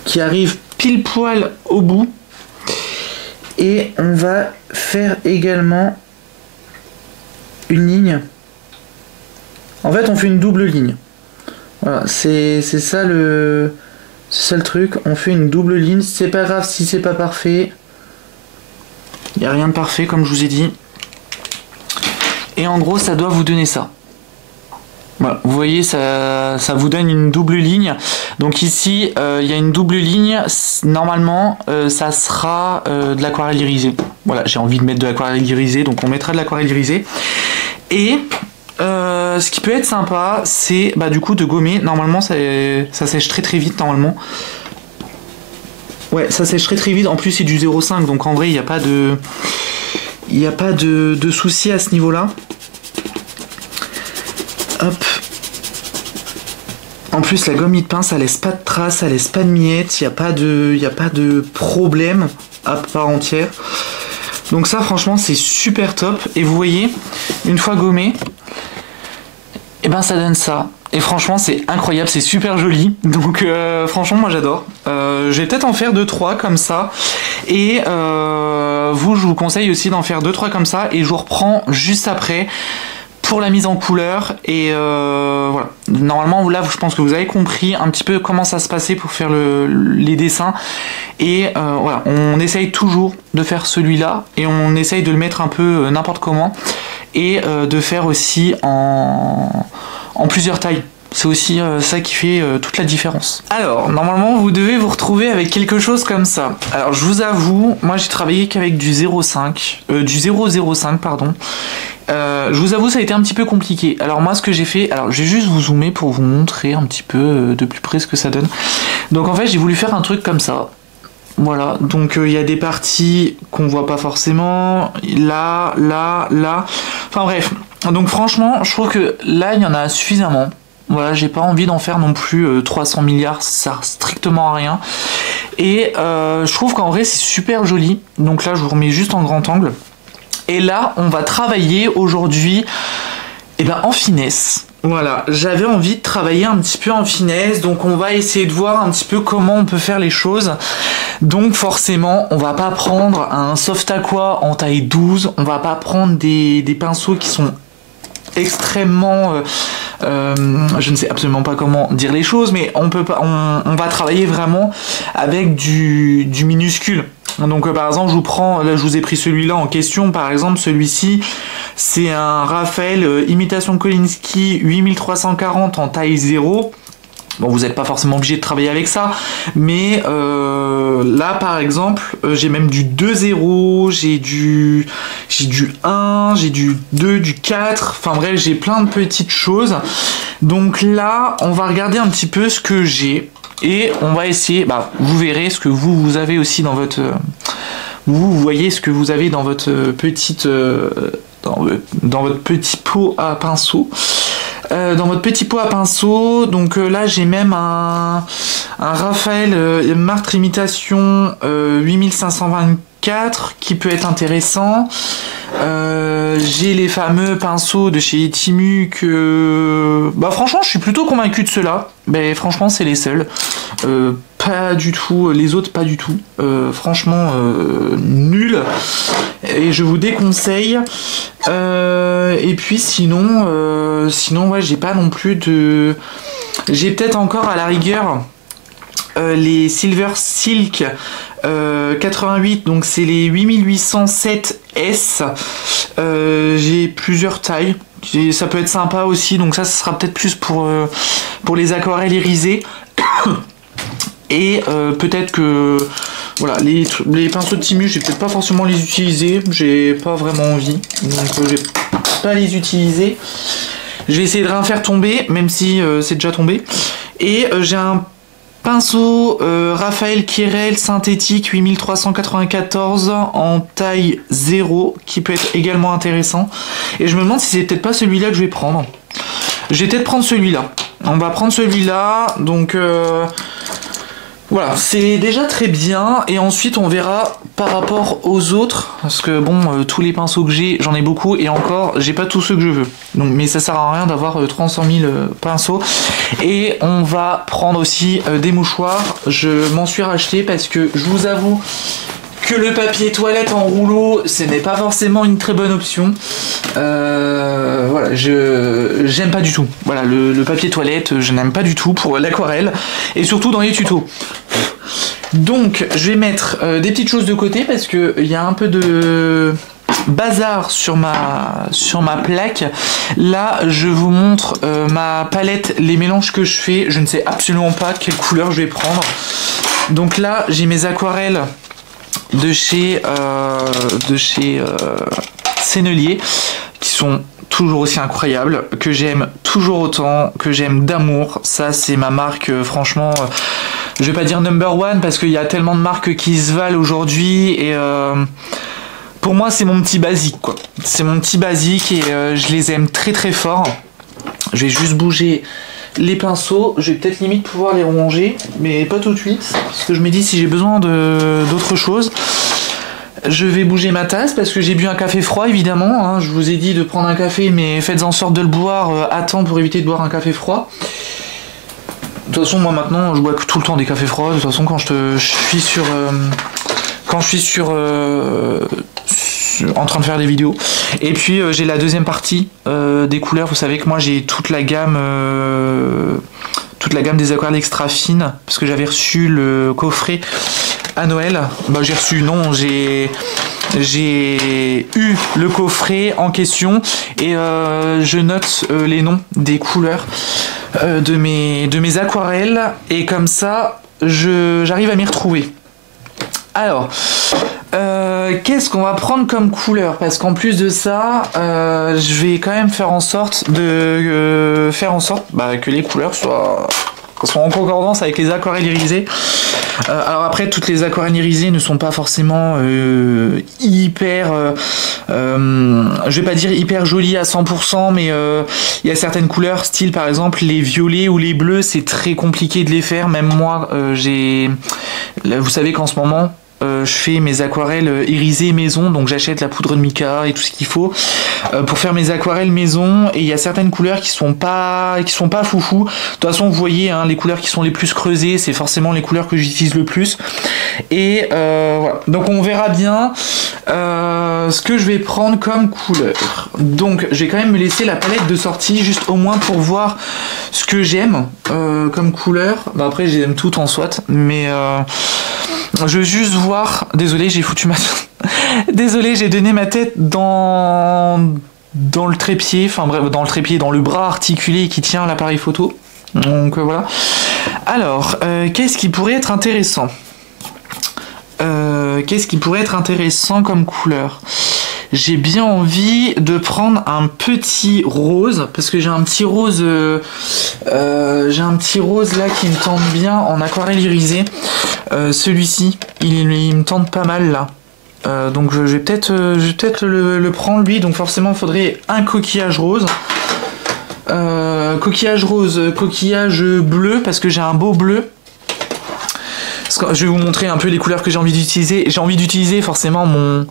qui arrive pile poil au bout. Et on va faire également une ligne. En fait, on fait une double ligne. Voilà, c'est ça le truc. On fait une double ligne. C'est pas grave si c'est pas parfait. Il n'y a rien de parfait, comme je vous ai dit. Et en gros, ça doit vous donner ça. Voilà, vous voyez, ça vous donne une double ligne. Donc ici, il y a une double ligne. Normalement, ça sera de l'aquarelle irisée. Voilà, j'ai envie de mettre de l'aquarelle irisée, donc on mettra de l'aquarelle irisée. Et ce qui peut être sympa, c'est du coup de gommer. Normalement, ça sèche très vite, normalement. Ouais, ça sèche très vite. En plus, c'est du 0,5, donc en vrai, il n'y a pas de souci à ce niveau-là. Hop. En plus, la gomme de pince, ça laisse pas de traces, ça laisse pas de miettes. Il n'y a pas de problème à part entière. Donc ça, franchement, c'est super top. Et vous voyez, une fois gommé, et ça donne ça. Et franchement, c'est incroyable, c'est super joli. Donc franchement, moi j'adore. Je vais peut-être en faire 2-3 comme ça. Et je vous conseille aussi d'en faire 2-3 comme ça. Et je vous reprends juste après pour la mise en couleur. Et voilà. Normalement, là, je pense que vous avez compris un petit peu comment ça se passait pour faire les dessins. Et voilà, on essaye toujours de faire celui-là. Et on essaye de le mettre un peu n'importe comment. Et de faire aussi en plusieurs tailles. C'est aussi ça qui fait toute la différence. Alors, normalement, vous devez vous retrouver avec quelque chose comme ça. Alors, je vous avoue, moi j'ai travaillé qu'avec du 0,05, pardon. Je vous avoue, ça a été un petit peu compliqué. Alors moi, ce que j'ai fait, alors je vais juste vous zoomer pour vous montrer un petit peu de plus près ce que ça donne. Donc en fait, j'ai voulu faire un truc comme ça. Voilà, donc il y a des parties qu'on voit pas forcément, là, enfin bref. Donc franchement, je trouve que là, il y en a suffisamment. Voilà, j'ai pas envie d'en faire non plus 300 milliards, ça sert strictement à rien. Et je trouve qu'en vrai, c'est super joli. Donc là, je vous remets juste en grand angle. Et là, on va travailler aujourd'hui en finesse. Voilà, j'avais envie de travailler un petit peu en finesse, donc on va essayer de voir un petit peu comment on peut faire les choses. Donc forcément, on va pas prendre un soft aqua en taille 12, on va pas prendre des pinceaux qui sont extrêmement... je ne sais absolument pas comment dire les choses, mais on va travailler vraiment avec du minuscule. Donc par exemple, là je vous ai pris celui-là en question, par exemple celui-ci, c'est un Raphaël imitation Kolinsky 8340 en taille 0. Bon, vous n'êtes pas forcément obligé de travailler avec ça, mais là par exemple, j'ai même du 2-0, j'ai du 1, j'ai du 2, du 4, enfin bref, j'ai plein de petites choses. Donc là, on va regarder un petit peu ce que j'ai, et on va essayer, vous verrez ce que vous avez aussi dans votre... vous voyez ce que vous avez dans votre petite... dans votre petit pot à pinceau. Donc là j'ai même un Raphaël Martre imitation 8524 qui peut être intéressant. J'ai les fameux pinceaux de chez Timu que franchement je suis plutôt convaincu de ceux-là. Franchement c'est les seuls. Pas du tout, les autres pas du tout. Franchement nul. Et je vous déconseille. Et puis sinon ouais, j'ai pas non plus de... J'ai peut-être encore à la rigueur les Silver Silk 88, donc c'est les 8807S. J'ai plusieurs tailles. Ça peut être sympa aussi, donc ça sera peut-être plus pour les aquarelles irisées. Et peut-être que voilà, les pinceaux de Timu, je vais peut-être pas forcément les utiliser, j'ai pas vraiment envie, donc je vais pas les utiliser. Je vais essayer de rien faire tomber, même si c'est déjà tombé. Et j'ai un Pinceau Raphaël Querel synthétique 8394 en taille 0 qui peut être également intéressant. Et je me demande si c'est peut-être pas celui-là que je vais prendre. Je vais peut-être prendre celui-là. On va prendre celui-là. Donc voilà, c'est déjà très bien. Et ensuite on verra par rapport aux autres. Parce que bon, tous les pinceaux que j'ai, j'en ai beaucoup. Et encore, j'ai pas tous ceux que je veux. Donc, mais ça sert à rien d'avoir 300 000 pinceaux. Et on va prendre aussi des mouchoirs. Je m'en suis racheté parce que je vous avoue que le papier toilette en rouleau, ce n'est pas forcément une très bonne option. Voilà, j'aime pas du tout. Voilà, le papier toilette, je n'aime pas du tout pour l'aquarelle. Et surtout dans les tutos. Donc, je vais mettre des petites choses de côté parce qu'il y a un peu de bazar sur ma plaque. Là, je vous montre ma palette, les mélanges que je fais. Je ne sais absolument pas quelle couleur je vais prendre. Donc là, j'ai mes aquarelles de chez Sennelier qui sont toujours aussi incroyables, que j'aime toujours autant, que j'aime d'amour. Ça, c'est ma marque, franchement, je vais pas dire number one parce qu'il y a tellement de marques qui se valent aujourd'hui et pour moi, c'est mon petit basique, quoi. C'est mon petit basique et je les aime très très fort. Je vais juste bouger les pinceaux, je vais peut-être limite pouvoir les ranger, mais pas tout de suite, parce que je me dis si j'ai besoin d'autre chose. Je vais bouger ma tasse parce que j'ai bu un café froid évidemment, hein. Je vous ai dit de prendre un café, mais faites en sorte de le boire à temps pour éviter de boire un café froid. De toute façon, moi maintenant, je bois tout le temps des cafés froids. De toute façon, quand je suis en train de faire des vidéos. Et puis j'ai la deuxième partie des couleurs. Vous savez que moi j'ai toute la gamme des aquarelles extra fines parce que j'avais reçu le coffret à Noël. Bah j'ai reçu, non, j'ai eu le coffret en question et je note les noms des couleurs de mes aquarelles et comme ça j'arrive à m'y retrouver. Alors, qu'est-ce qu'on va prendre comme couleur? Parce qu'en plus de ça, je vais quand même faire en sorte que les couleurs soient en concordance avec les aquarelles irisées. Alors après, toutes les aquarelles irisées ne sont pas forcément hyper, je vais pas dire hyper jolies à 100%, mais il y a certaines couleurs, style par exemple les violets ou les bleus, c'est très compliqué de les faire. Même moi, vous savez qu'en ce moment, je fais mes aquarelles irisées maison, donc j'achète la poudre de mica et tout ce qu'il faut pour faire mes aquarelles maison. Et il y a certaines couleurs qui sont pas foufou. De toute façon, vous voyez, hein, les couleurs qui sont les plus creusées, c'est forcément les couleurs que j'utilise le plus. Et voilà. Donc on verra bien ce que je vais prendre comme couleur. Donc je vais quand même me laisser la palette de sortie juste au moins pour voir ce que j'aime comme couleur. Bah, après, j'aime tout en soit, mais je veux juste voir. Désolé, j'ai foutu ma désolé, j'ai donné ma tête dans le trépied, enfin bref, dans le trépied, dans le bras articulé qui tient l'appareil photo. Donc voilà. Alors, qu'est-ce qui pourrait être intéressant? Qu'est-ce qui pourrait être intéressant comme couleur? J'ai bien envie de prendre un petit rose parce que j'ai un petit rose là qui me tente bien en aquarelle irisée. Celui-ci, il me tente pas mal là. Donc je vais peut-être le prendre lui. Donc forcément, il faudrait un coquillage rose. Coquillage rose, coquillage bleu parce que j'ai un beau bleu. Je vais vous montrer un peu les couleurs que j'ai envie d'utiliser. J'ai envie d'utiliser forcément mon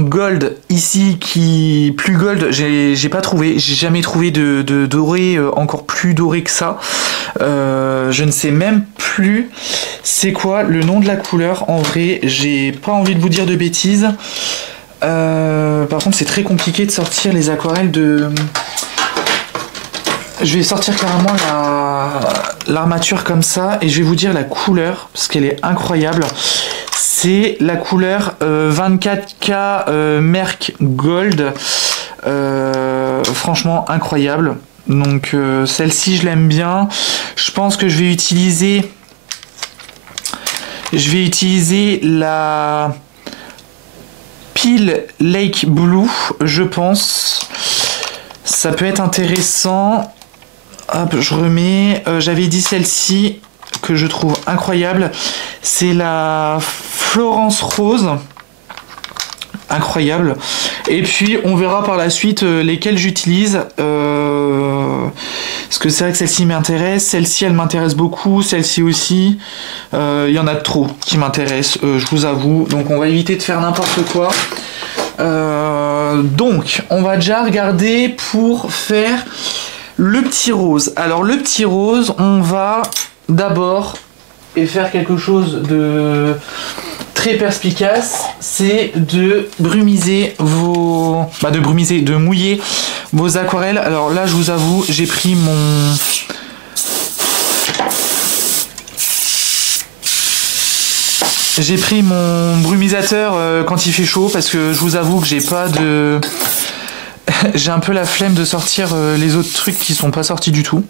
gold ici qui plus gold. J'ai pas trouvé, j'ai jamais trouvé de doré encore plus doré que ça. Je ne sais même plus c'est quoi le nom de la couleur. En vrai, j'ai pas envie de vous dire de bêtises. Par contre, c'est très compliqué de sortir les aquarelles de. Je vais sortir carrément l'armature comme ça et je vais vous dire la couleur parce qu'elle est incroyable. C'est la couleur 24K Merc Gold. Franchement incroyable. Donc celle-ci je l'aime bien. Je pense que je vais utiliser la Peel Lake Blue, je pense. Ça peut être intéressant. Hop, je remets. J'avais dit celle-ci que je trouve incroyable, c'est la Florence Rose. Incroyable. Et puis on verra par la suite lesquelles j'utilise. Parce que c'est vrai que celle-ci m'intéresse, celle-ci elle m'intéresse beaucoup, celle-ci aussi. Il y en a trop qui m'intéressent, je vous avoue. Donc on va éviter de faire n'importe quoi. Donc on va déjà regarder pour faire le petit rose. Alors le petit rose, on va d'abord faire quelque chose de très perspicace, c'est de brumiser vos... de mouiller vos aquarelles. Alors là, je vous avoue, j'ai pris mon... J'ai pris mon brumisateur quand il fait chaud, parce que je vous avoue que j'ai pas de... j'ai un peu la flemme de sortir les autres trucs qui sont pas sortis du tout.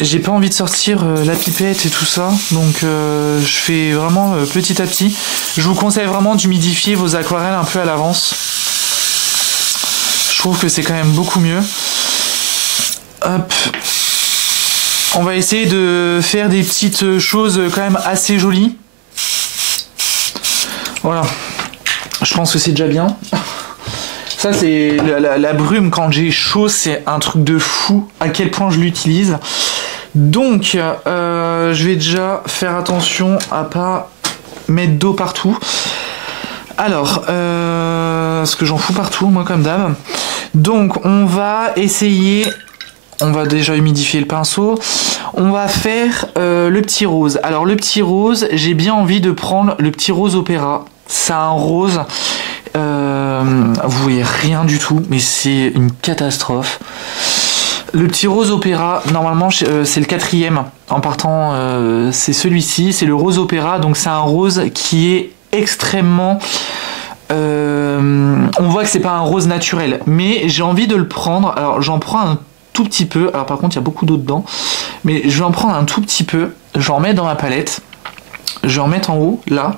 J'ai pas envie de sortir la pipette et tout ça, donc je fais vraiment petit à petit. Je vous conseille vraiment d'humidifier vos aquarelles un peu à l'avance. Je trouve que c'est quand même beaucoup mieux. Hop. On va essayer de faire des petites choses quand même assez jolies. Voilà. Je pense que c'est déjà bien. Ça, c'est la brume quand j'ai chaud, c'est un truc de fou à quel point je l'utilise. Donc, je vais déjà faire attention à pas mettre d'eau partout. Alors, parce que j'en fous partout, moi, comme d'hab. Donc, on va essayer... On va déjà humidifier le pinceau. On va faire le petit rose. Alors, le petit rose, j'ai bien envie de prendre le petit rose opéra. C'est un rose... vous voyez rien du tout, mais c'est une catastrophe. Le petit rose opéra, normalement c'est le 4e en partant, c'est celui-ci, c'est le rose opéra, donc c'est un rose qui est extrêmement... on voit que c'est pas un rose naturel, mais j'ai envie de le prendre. Alors j'en prends un tout petit peu, alors par contre il y a beaucoup d'eau dedans, mais je vais en prendre un tout petit peu, j'en mets dans ma palette, je vais en mettre en haut, là.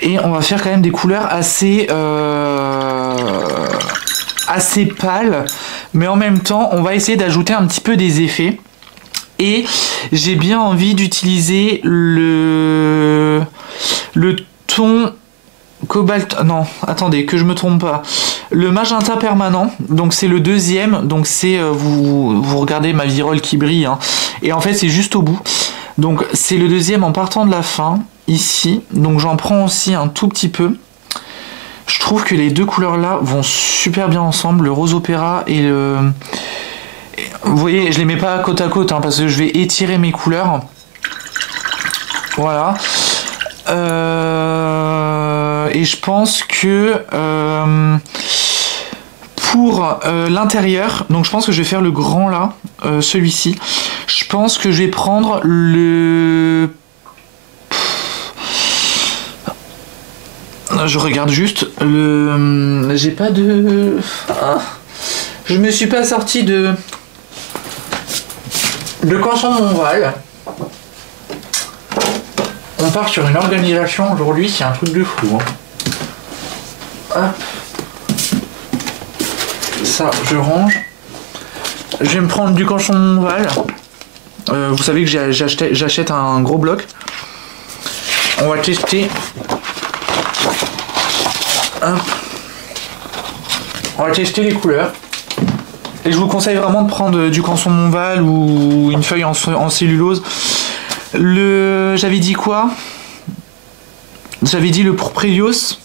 Et on va faire quand même des couleurs assez pâles, mais en même temps on va essayer d'ajouter un petit peu des effets. Et j'ai bien envie d'utiliser le ton cobalt, non attendez que je me trompe pas, le magenta permanent, donc c'est le 2e, donc c'est vous regardez ma virole qui brille, hein, et en fait c'est juste au bout. Donc c'est le 2e en partant de la fin, ici. Donc j'en prends aussi un tout petit peu. Je trouve que les deux couleurs là vont super bien ensemble, le rose opéra et le... Vous voyez, je les mets pas côte à côte, hein, parce que je vais étirer mes couleurs. Voilà. Et je pense que... pour l'intérieur, donc je pense que je vais faire le grand là, celui-ci. Je pense que je vais prendre le... Je regarde juste le... J'ai pas de... Ah, je me suis pas sorti de Canson de Montval. On part sur une organisation aujourd'hui, c'est un truc de fou. Hein. Hop. Ça, je range. Je vais me prendre du Canson de Montval. Vous savez que j'achète un gros bloc. On va tester. Hop. On va tester les couleurs. Et je vous conseille vraiment de prendre du Canson de Montval ou une feuille en cellulose. J'avais dit quoi? J'avais dit le Pourprelios.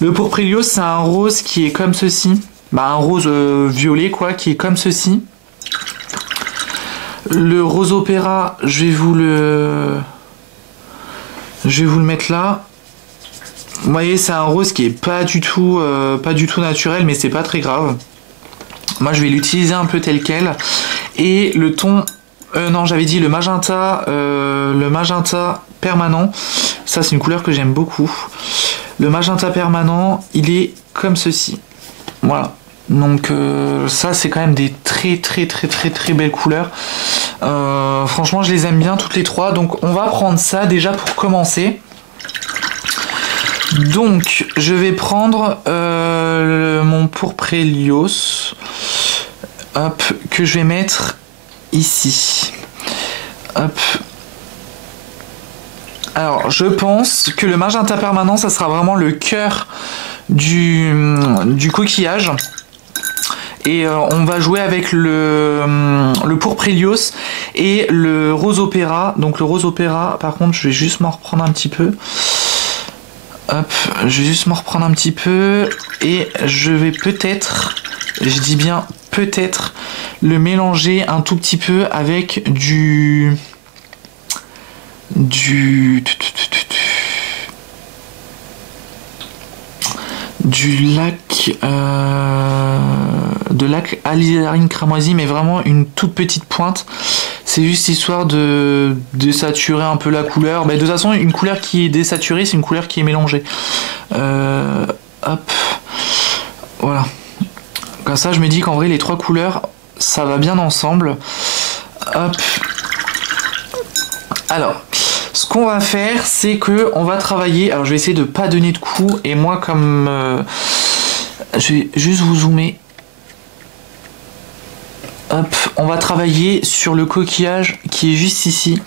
Le Pourprelios, c'est un rose qui est comme ceci. Bah, un rose violet, quoi, qui est comme ceci. Le rose opéra, je vais vous le mettre là. Vous voyez, c'est un rose qui est pas du tout naturel, mais c'est pas très grave. Moi, je vais l'utiliser un peu tel quel. Et le ton... non, j'avais dit le magenta permanent. Ça, c'est une couleur que j'aime beaucoup. Le magenta permanent, il est comme ceci. Voilà. Donc ça, c'est quand même des très belles couleurs. Franchement, je les aime bien toutes les trois. Donc, on va prendre ça déjà pour commencer. Donc, je vais prendre mon Pourprelios, hop, que je vais mettre ici. Hop. Alors, je pense que le magenta permanent, ça sera vraiment le cœur du coquillage. Et on va jouer avec le pourpre Helios et le rose opéra. Donc le rose opéra, par contre, je vais juste m'en reprendre un petit peu. Hop, je vais juste m'en reprendre un petit peu. Et je vais peut-être, je dis bien peut-être, le mélanger un tout petit peu avec du lac de lac alizarin cramoisi, mais vraiment une toute petite pointe. C'est juste histoire de désaturer un peu la couleur. Mais de toute façon, une couleur qui est désaturée, c'est une couleur qui est mélangée. Hop, voilà. Comme ça, je me dis qu'en vrai, les trois couleurs, ça va bien ensemble. Hop. Alors, ce qu'on va faire, c'est que on va travailler. Alors, je vais essayer de pas donner de coups. Et moi, comme je vais juste vous zoomer. Hop, on va travailler sur le coquillage qui est juste ici.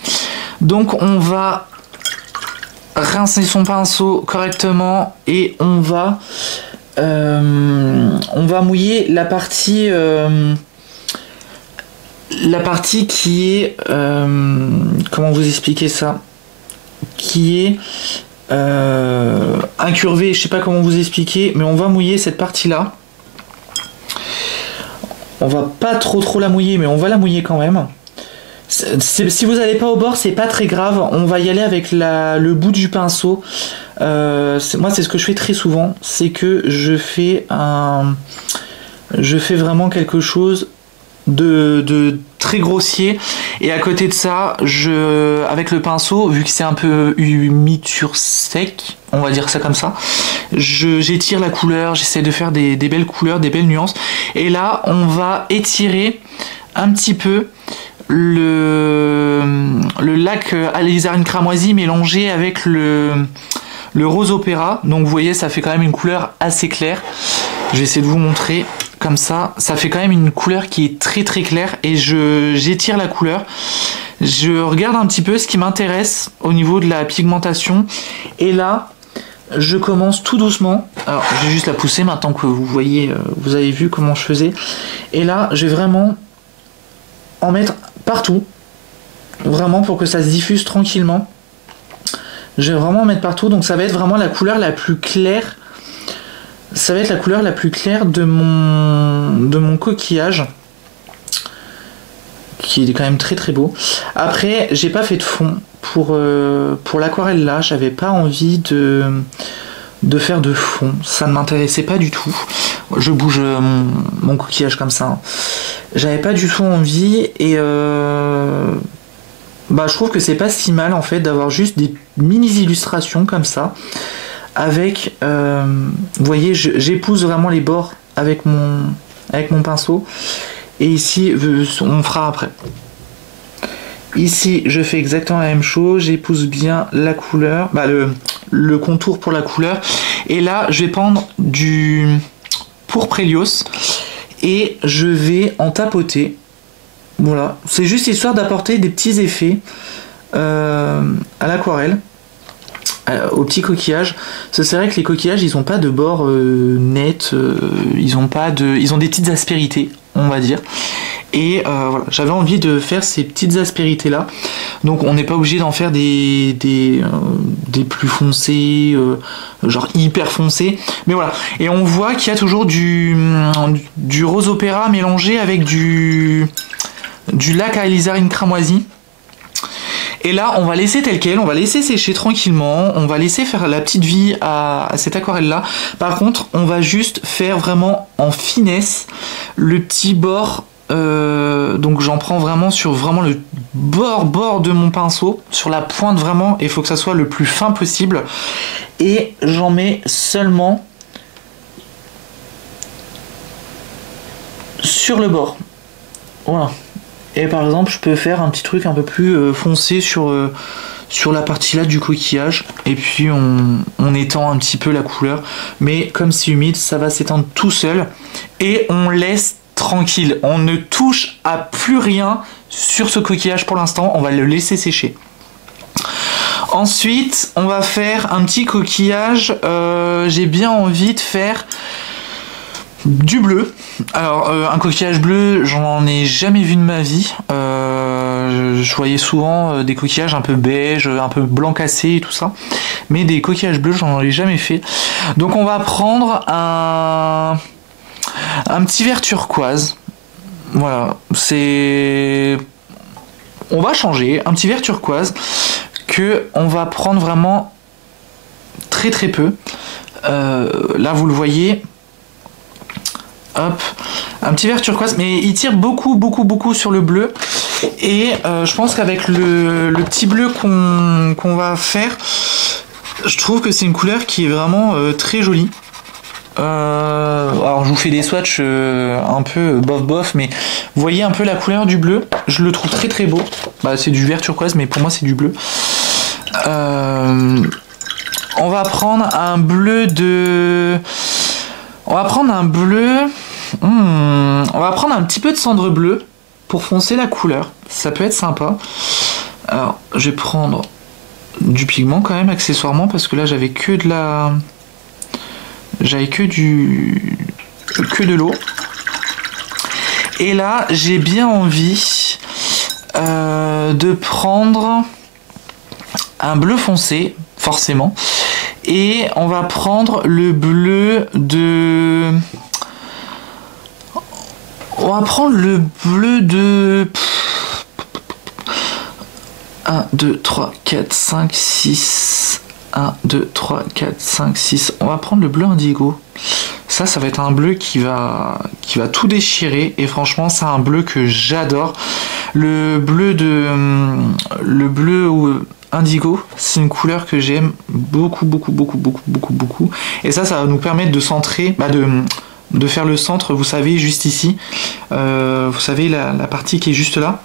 Donc, on va rincer son pinceau correctement et on va mouiller la partie qui est comment vous expliquer ça, qui est incurvée, je sais pas comment vous expliquer, mais on va mouiller cette partie là. On va pas trop la mouiller, mais on va la mouiller quand même. Si vous n'allez pas au bord, c'est pas très grave. On va y aller avec le bout du pinceau. Moi, c'est ce que je fais très souvent. C'est que je fais vraiment quelque chose de très grossier. Et à côté de ça, avec le pinceau, vu que c'est un peu humide sur sec, on va dire ça comme ça, j'étire la couleur, j'essaie de faire des belles couleurs, des belles nuances. Et là, on va étirer un petit peu le lac alizarin cramoisi mélangé avec le rose opéra. Donc vous voyez, ça fait quand même une couleur assez claire. Je vais essayer de vous montrer comme ça. Ça fait quand même une couleur qui est très claire et j'étire la couleur. Je regarde un petit peu ce qui m'intéresse au niveau de la pigmentation. Et là, je commence tout doucement. Alors, je vais juste la pousser maintenant que vous voyez, vous avez vu comment je faisais. Et là, je vais vraiment en mettre partout. Vraiment pour que ça se diffuse tranquillement. Je vais vraiment en mettre partout. Donc ça va être vraiment la couleur la plus claire. Ça va être la couleur la plus claire de mon coquillage. Qui est quand même très beau. Après, j'ai pas fait de fond. Pour l'aquarelle là, j'avais pas envie de faire de fond. Ça ne m'intéressait pas du tout. Je bouge mon coquillage comme ça. Hein. J'avais pas du tout envie et je trouve que c'est pas si mal en fait d'avoir juste des mini illustrations comme ça. Avec, vous voyez, j'épouse vraiment les bords avec mon pinceau. Et ici, on fera après. Ici, je fais exactement la même chose. J'épouse bien la couleur, le contour pour la couleur. Et là, je vais prendre du pourpre Helios et je vais en tapoter. Voilà, c'est juste histoire d'apporter des petits effets à l'aquarelle. Au petit coquillage. C'est vrai que les coquillages, ils ont pas de bords nets, ils ont des petites aspérités, on va dire. Et voilà, j'avais envie de faire ces petites aspérités là. Donc on n'est pas obligé d'en faire des plus foncés, genre hyper foncés. Mais voilà. Et on voit qu'il y a toujours du rose opéra mélangé avec du lac alizarin cramoisi. Et là, on va laisser tel quel, on va laisser sécher tranquillement, on va laisser faire la petite vie à cette aquarelle-là. Par contre, on va juste faire vraiment en finesse le petit bord. Donc j'en prends vraiment sur le bord de mon pinceau, sur la pointe vraiment, et il faut que ça soit le plus fin possible. Et j'en mets seulement sur le bord. Voilà. Et par exemple, je peux faire un petit truc un peu plus foncé sur la partie là du coquillage. Et puis on étend un petit peu la couleur. Mais comme c'est humide, ça va s'étendre tout seul. Et on laisse tranquille. On ne touche à plus rien sur ce coquillage pour l'instant. On va le laisser sécher. Ensuite, on va faire un petit coquillage. J'ai bien envie de faire du bleu. Alors, un coquillage bleu, j'en ai jamais vu de ma vie. Je voyais souvent des coquillages un peu beige, un peu blanc cassé et tout ça. Mais des coquillages bleus, j'en ai jamais fait. Donc, on va prendre un petit vert turquoise. Voilà, c'est... On va changer. Un petit vert turquoise que on va prendre vraiment très très peu. Là, vous le voyez... Hop, un petit vert turquoise, mais il tire beaucoup sur le bleu. Et je pense qu'avec le petit bleu qu'on va faire, je trouve que c'est une couleur qui est vraiment très jolie. Alors je vous fais des swatchs un peu bof, mais vous voyez un peu la couleur du bleu. Je le trouve très beau. Bah, c'est du vert turquoise, mais pour moi c'est du bleu. On va prendre un bleu de... On va prendre un bleu... On va prendre un petit peu de cendre bleue pour foncer la couleur. Ça peut être sympa. Alors, je vais prendre du pigment quand même, accessoirement, parce que là, j'avais que de la... J'avais que de l'eau. Et là, j'ai bien envie de prendre un bleu foncé, forcément. Et on va prendre le bleu de... On va prendre le bleu de... 1, 2, 3, 4, 5, 6... 1, 2, 3, 4, 5, 6... On va prendre le bleu indigo. Ça va être un bleu qui va tout déchirer. Et franchement, c'est un bleu que j'adore. Le bleu indigo, c'est une couleur que j'aime beaucoup. Et ça va nous permettre de centrer... de faire le centre, vous savez, juste ici. Vous savez, la partie qui est juste là,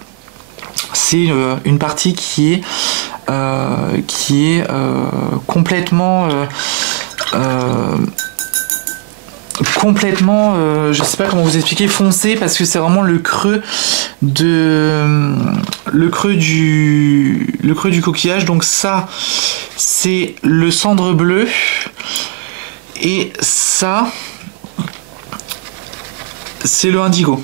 c'est une partie qui est complètement je sais pas comment vous expliquer, foncé, parce que c'est vraiment le creux du coquillage. Donc ça, c'est le cendre bleu, et ça, c'est le indigo.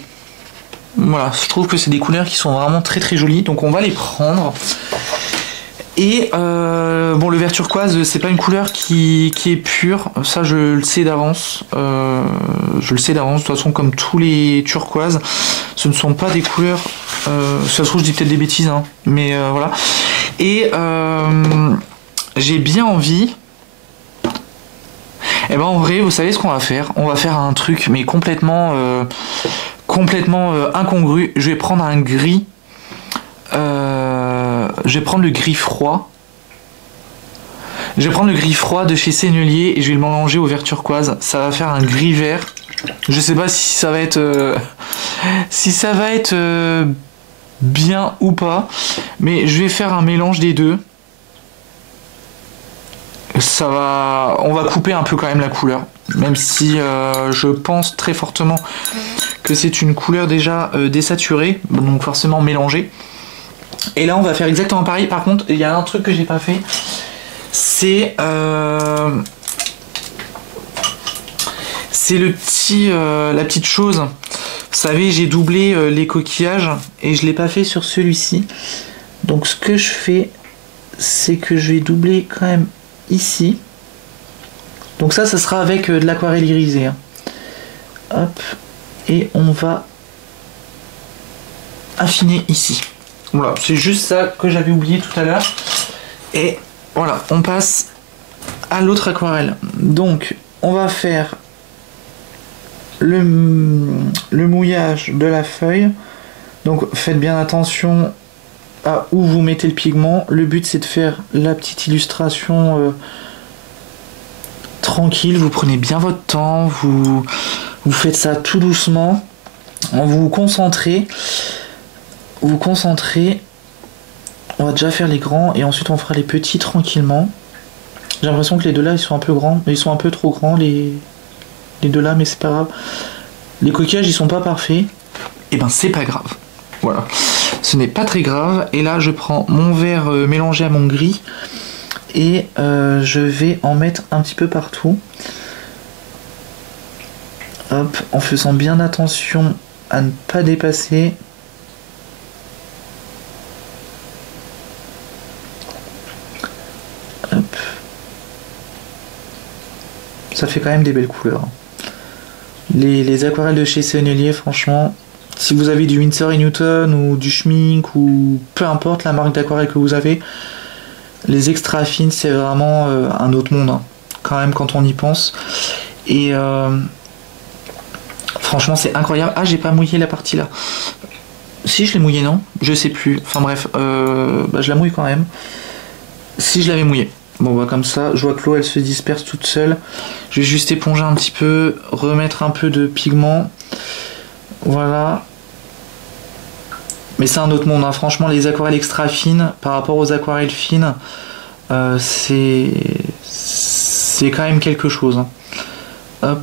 Voilà, je trouve que c'est des couleurs qui sont vraiment très jolies, donc on va les prendre. Et bon, le vert turquoise, c'est pas une couleur qui est pure, ça je le sais d'avance. Je le sais d'avance, de toute façon, comme tous les turquoises, ce ne sont pas des couleurs... ça se trouve, je dis peut-être des bêtises, hein, mais voilà. Et j'ai bien envie... Et ben en vrai, vous savez ce qu'on va faire? On va faire un truc, mais complètement incongru. Je vais prendre un gris. Je vais prendre le gris froid. Je vais prendre le gris froid de chez Sennelier et je vais le mélanger au vert turquoise. Ça va faire un gris vert. Je sais pas si ça va être bien ou pas, mais je vais faire un mélange des deux. On va couper un peu quand même la couleur, même si je pense très fortement que c'est une couleur déjà désaturée, donc forcément mélangée. Et là on va faire exactement pareil. Par contre, il y a un truc que j'ai pas fait, c'est la petite chose. Vous savez, j'ai doublé les coquillages et je l'ai pas fait sur celui-ci. Donc ce que je fais, c'est que je vais doubler quand même ici. Donc ça sera avec de l'aquarelle irisée, hein. Hop, et on va affiner ici. Voilà, c'est juste ça que j'avais oublié tout à l'heure. Et voilà, on passe à l'autre aquarelle. Donc on va faire le mouillage de la feuille. Donc faites bien attention à où vous mettez le pigment. Le but, c'est de faire la petite illustration tranquille. Vous prenez bien votre temps, vous faites ça tout doucement, vous vous concentrez. On va déjà faire les grands et ensuite on fera les petits tranquillement. J'ai l'impression que les deux là, ils sont un peu grands, mais ils sont un peu trop grands les deux là, mais c'est pas grave. Les coquillages ils sont pas parfaits, et ben c'est pas grave. Voilà, ce n'est pas très grave. Et là je prends mon vert mélangé à mon gris et je vais en mettre un petit peu partout. Hop, en faisant bien attention à ne pas dépasser. Hop. Ça fait quand même des belles couleurs. Les aquarelles de chez Sennelier, franchement, si vous avez du Winsor & Newton ou du Schmink ou peu importe la marque d'aquarelle que vous avez, les extra fines c'est vraiment un autre monde, hein, quand même quand on y pense. Et franchement c'est incroyable. Ah, j'ai pas mouillé la partie là. Si je l'ai mouillé, non? Je sais plus. Enfin bref, je la mouille quand même. Si je l'avais mouillé. Bon bah comme ça, je vois que l'eau elle se disperse toute seule. Je vais juste éponger un petit peu, remettre un peu de pigment. Voilà. Mais c'est un autre monde, hein. Franchement les aquarelles extra fines par rapport aux aquarelles fines, c'est quand même quelque chose, hein. Hop.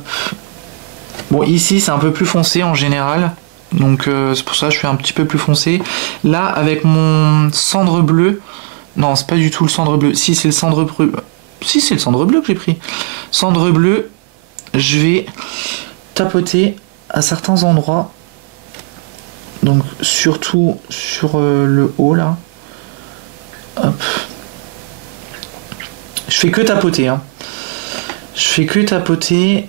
Bon ici c'est un peu plus foncé en général. Donc c'est pour ça que je suis un petit peu plus foncé. Là avec mon cendre bleu. Non, c'est pas du tout le cendre bleu. Si, c'est le cendre bleu. Si, c'est le cendre bleu que j'ai pris. Cendre bleu, je vais tapoter à certains endroits. Donc, surtout sur le haut, là. Hop. Je fais que tapoter, hein. Je fais que tapoter.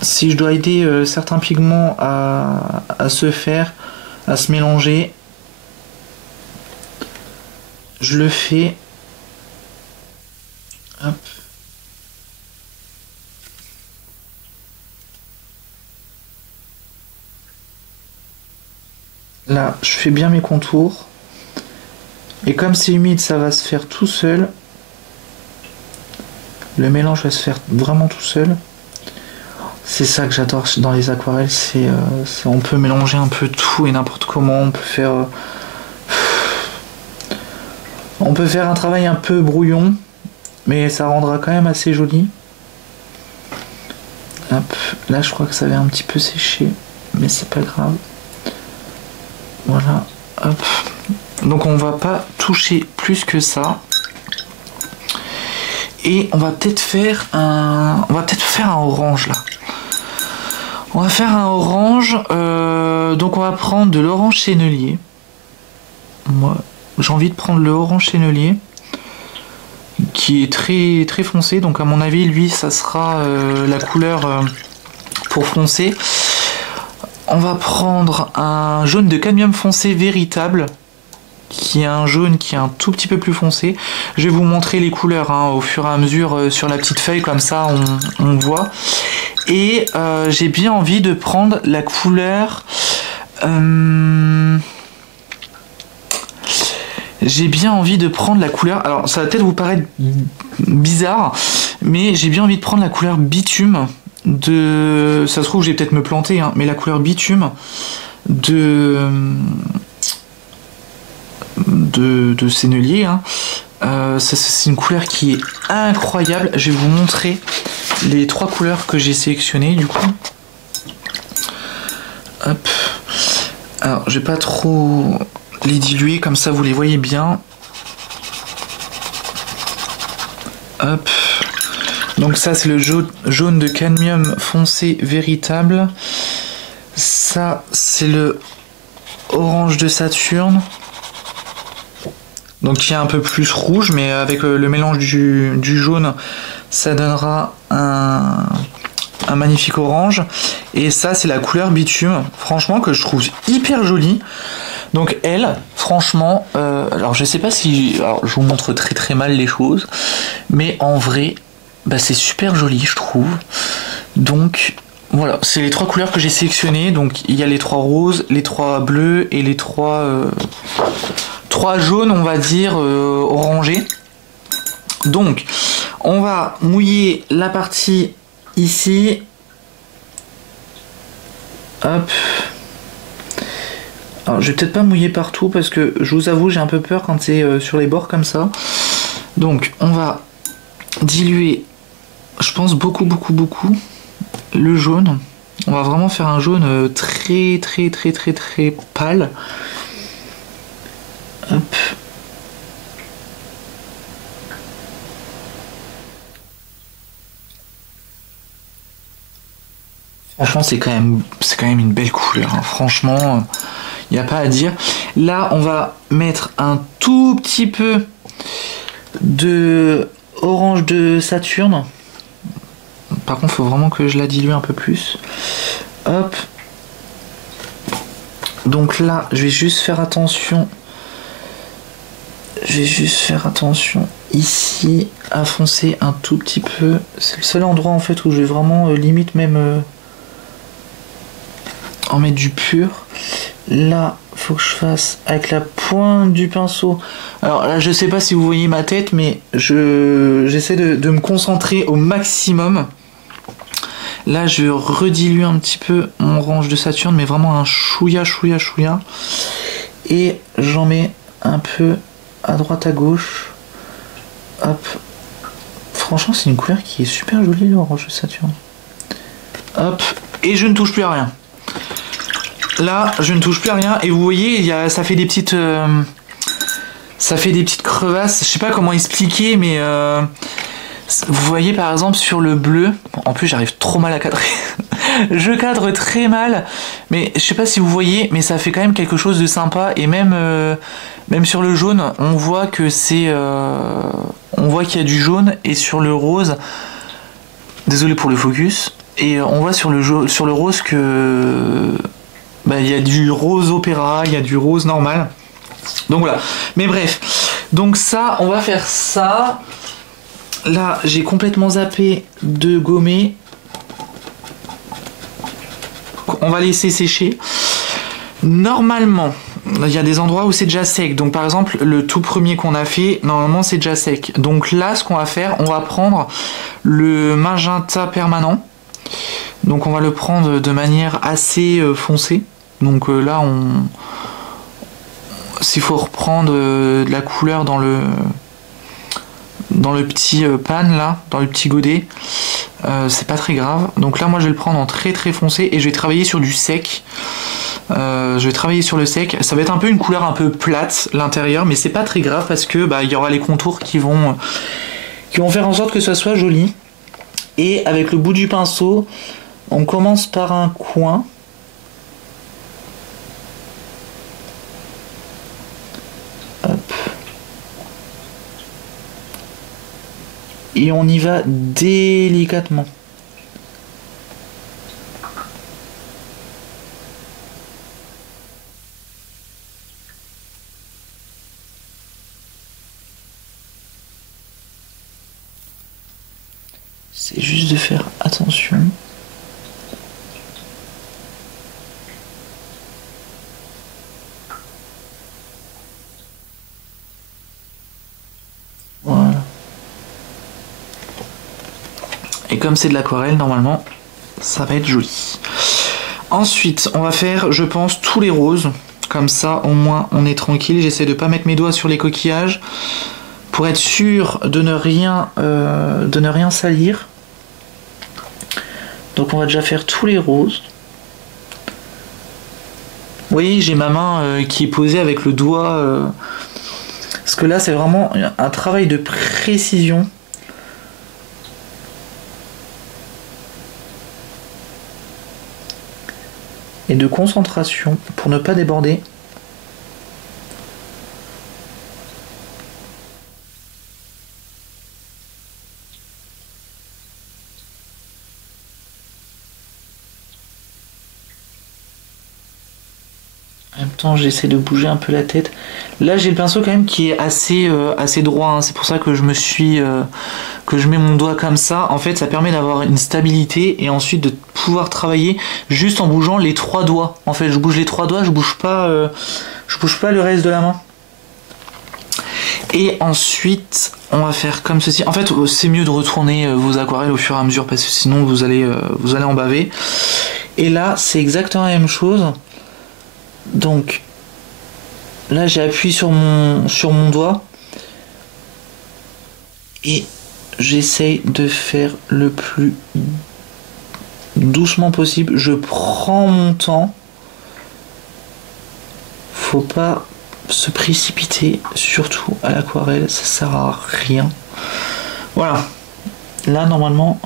Si je dois aider certains pigments à se faire, à se mélanger, je le fais. Hop. Là, je fais bien mes contours. Et comme c'est humide, ça va se faire tout seul. Le mélange va se faire vraiment tout seul. C'est ça que j'adore dans les aquarelles, c'est on peut mélanger un peu tout et n'importe comment. On peut faire un travail un peu brouillon, mais ça rendra quand même assez joli. Hop, là je crois que ça avait un petit peu séché, mais c'est pas grave. Voilà, hop. Donc on va pas toucher plus que ça. Et on va peut-être faire un orange là. On va faire un orange. Donc on va prendre de l'orange Sennelier. Moi, j'ai envie de prendre le orange Sennelier, qui est très très foncé. Donc à mon avis, lui, ça sera la couleur pour foncer. On va prendre un jaune de cadmium foncé véritable, qui est un jaune qui est un tout petit peu plus foncé. Je vais vous montrer les couleurs hein, au fur et à mesure sur la petite feuille, comme ça on voit. Et j'ai bien envie de prendre la couleur... j'ai bien envie de prendre la couleur... Alors ça va peut-être vous paraître bizarre, mais j'ai bien envie de prendre la couleur bitume de... Ça se trouve, je vais peut-être me planter, hein, mais la couleur bitume de Sennelier, hein. C'est une couleur qui est incroyable. Je vais vous montrer les trois couleurs que j'ai sélectionnées du coup. Hop. Alors, je vais pas trop les diluer, comme ça vous les voyez bien. Hop. Donc ça c'est le jaune de cadmium foncé véritable. Ça c'est le orange de Saturne. Donc qui est un peu plus rouge, mais avec le mélange du jaune, ça donnera un magnifique orange. Et ça c'est la couleur bitume, franchement que je trouve hyper jolie. Donc elle, franchement, alors je sais pas si... Alors je vous montre très très mal les choses, mais en vrai, bah, c'est super joli je trouve. Donc voilà, c'est les trois couleurs que j'ai sélectionnées. Donc il y a les trois roses, les trois bleus et les trois jaunes, on va dire, orangés. Donc on va mouiller la partie ici. Hop. Alors je vais peut-être pas mouiller partout parce que je vous avoue j'ai un peu peur quand c'est sur les bords comme ça. Donc on va diluer, je pense beaucoup. le jaune. On va vraiment faire un jaune très pâle. Hop. Franchement, c'est quand même une belle couleur, hein. Franchement, il n'y a pas à dire. Là, on va mettre un tout petit peu de orange de Saturne. Par contre, il faut vraiment que je la dilue un peu plus. Hop. Donc là, je vais juste faire attention. Je vais juste faire attention ici à foncer un tout petit peu. C'est le seul endroit en fait où je vais vraiment limite même en mettre du pur. Là, faut que je fasse avec la pointe du pinceau. Alors là, je sais pas si vous voyez ma tête, mais j'essaie de me concentrer au maximum. Là, je redilue un petit peu mon orange de Saturne, mais vraiment un chouïa. Et j'en mets un peu à droite, à gauche. Hop. Franchement, c'est une couleur qui est super jolie, l'orange de Saturne. Hop. Et je ne touche plus à rien. Là, je ne touche plus à rien. Et vous voyez, ça fait des petites... ça fait des petites crevasses. Je sais pas comment expliquer, mais... vous voyez par exemple sur le bleu, en plus j'arrive trop mal à cadrer, je cadre très mal, mais je sais pas si vous voyez, mais ça fait quand même quelque chose de sympa, et même sur le jaune, on voit que c'est, on voit qu'il y a du jaune, et sur le rose, désolé pour le focus, et on voit sur le rose que il y a du rose opéra, il y a du rose normal, donc voilà, mais bref, donc ça, on va faire ça. Là, j'ai complètement zappé de gommer. On va laisser sécher. Normalement, il y a des endroits où c'est déjà sec. Donc par exemple, le tout premier qu'on a fait, normalement c'est déjà sec. Donc là, ce qu'on va faire, on va prendre le magenta permanent. Donc on va le prendre de manière assez foncée. Donc là, s'il faut reprendre de la couleur dans le petit pan là, dans le petit godet, c'est pas très grave. Donc là moi je vais le prendre en très foncé et je vais travailler sur du sec. Je vais travailler sur le sec. Ça va être un peu une couleur un peu plate l'intérieur, mais c'est pas très grave parce que il y aura les contours qui vont faire en sorte que ça soit joli. Et avec le bout du pinceau, on commence par un coin. Hop. Et on y va délicatement. C'est juste de faire attention. Voilà. Et comme c'est de l'aquarelle, normalement, ça va être joli. Ensuite, on va faire, je pense, tous les roses. Comme ça, au moins, on est tranquille. J'essaie de pas mettre mes doigts sur les coquillages pour être sûr de ne rien salir. Donc on va déjà faire tous les roses. Vous voyez, j'ai ma main qui est posée avec le doigt. Parce que là, c'est vraiment un travail de précision. Et de concentration pour ne pas déborder. En même temps, j'essaie de bouger un peu la tête. Là, j'ai le pinceau quand même qui est assez droit, hein. C'est pour ça que je mets mon doigt comme ça. En fait, ça permet d'avoir une stabilité et ensuite de pouvoir travailler juste en bougeant les trois doigts. En fait, je bouge les trois doigts, je bouge pas le reste de la main. Et ensuite, on va faire comme ceci. En fait, c'est mieux de retourner vos aquarelles au fur et à mesure parce que sinon vous allez en baver. Et là, c'est exactement la même chose. Donc là j'ai appuyé sur mon doigt et j'essaye de faire le plus doucement possible. Je prends mon temps. Faut pas se précipiter, surtout à l'aquarelle, ça sert à rien. Voilà. Là, normalement...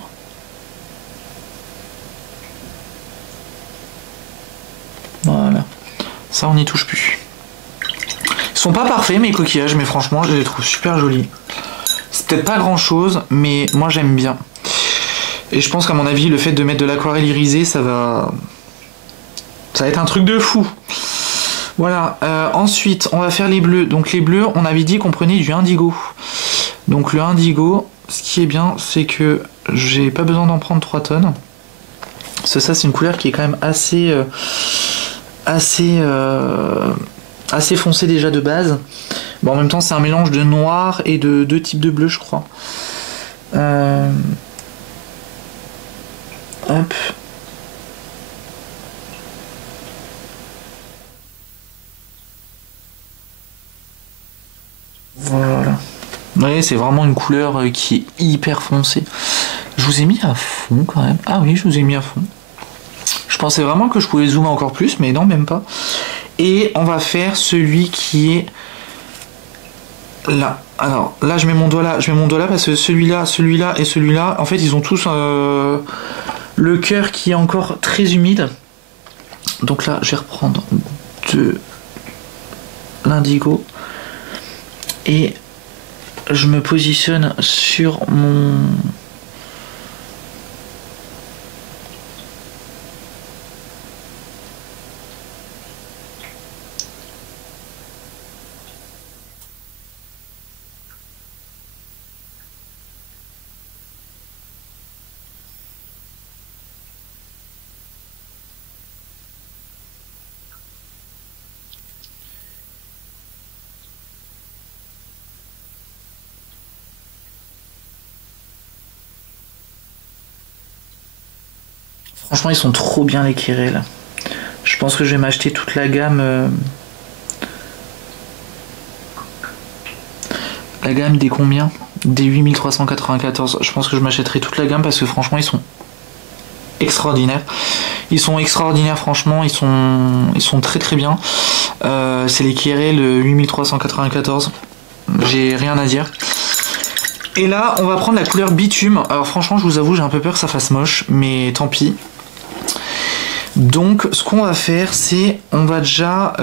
Voilà. Ça, on n'y touche plus. Ils sont pas parfaits, mes coquillages, mais franchement, je les trouve super jolis. C'est peut-être pas grand-chose, mais moi, j'aime bien. Et je pense qu'à mon avis, le fait de mettre de l'aquarelle irisée, ça va être un truc de fou. Voilà. Ensuite, on va faire les bleus. Donc les bleus, on avait dit qu'on prenait du indigo. Donc le indigo, ce qui est bien, c'est que j'ai pas besoin d'en prendre 3 tonnes. Parce que ça, c'est une couleur qui est quand même assez foncée déjà de base. Bon, en même temps, c'est un mélange de noir et de 2 types de bleu, je crois. Hop. Voilà. Vous voyez, c'est vraiment une couleur qui est hyper foncée. Je vous ai mis à fond quand même. Ah oui, je vous ai mis à fond. Je pensais vraiment que je pouvais zoomer encore plus, mais non, même pas. Et on va faire celui qui est là. Alors là, je mets mon doigt là, parce que celui-là, celui-là et celui-là, en fait, ils ont tous le cœur qui est encore très humide. Donc là, je vais reprendre de l'indigo et je me positionne sur mon... Franchement, ils sont trop bien les Kirel. Je pense que je vais m'acheter toute la gamme. La gamme des combien? Des 8394. Je pense que je m'achèterai toute la gamme parce que franchement, ils sont extraordinaires. Ils sont extraordinaires, franchement. Ils sont très très bien. C'est les Kirel 8394. J'ai rien à dire. Et là, on va prendre la couleur bitume. Alors franchement, je vous avoue, j'ai un peu peur que ça fasse moche, mais tant pis. Donc, ce qu'on va faire, c'est... On va déjà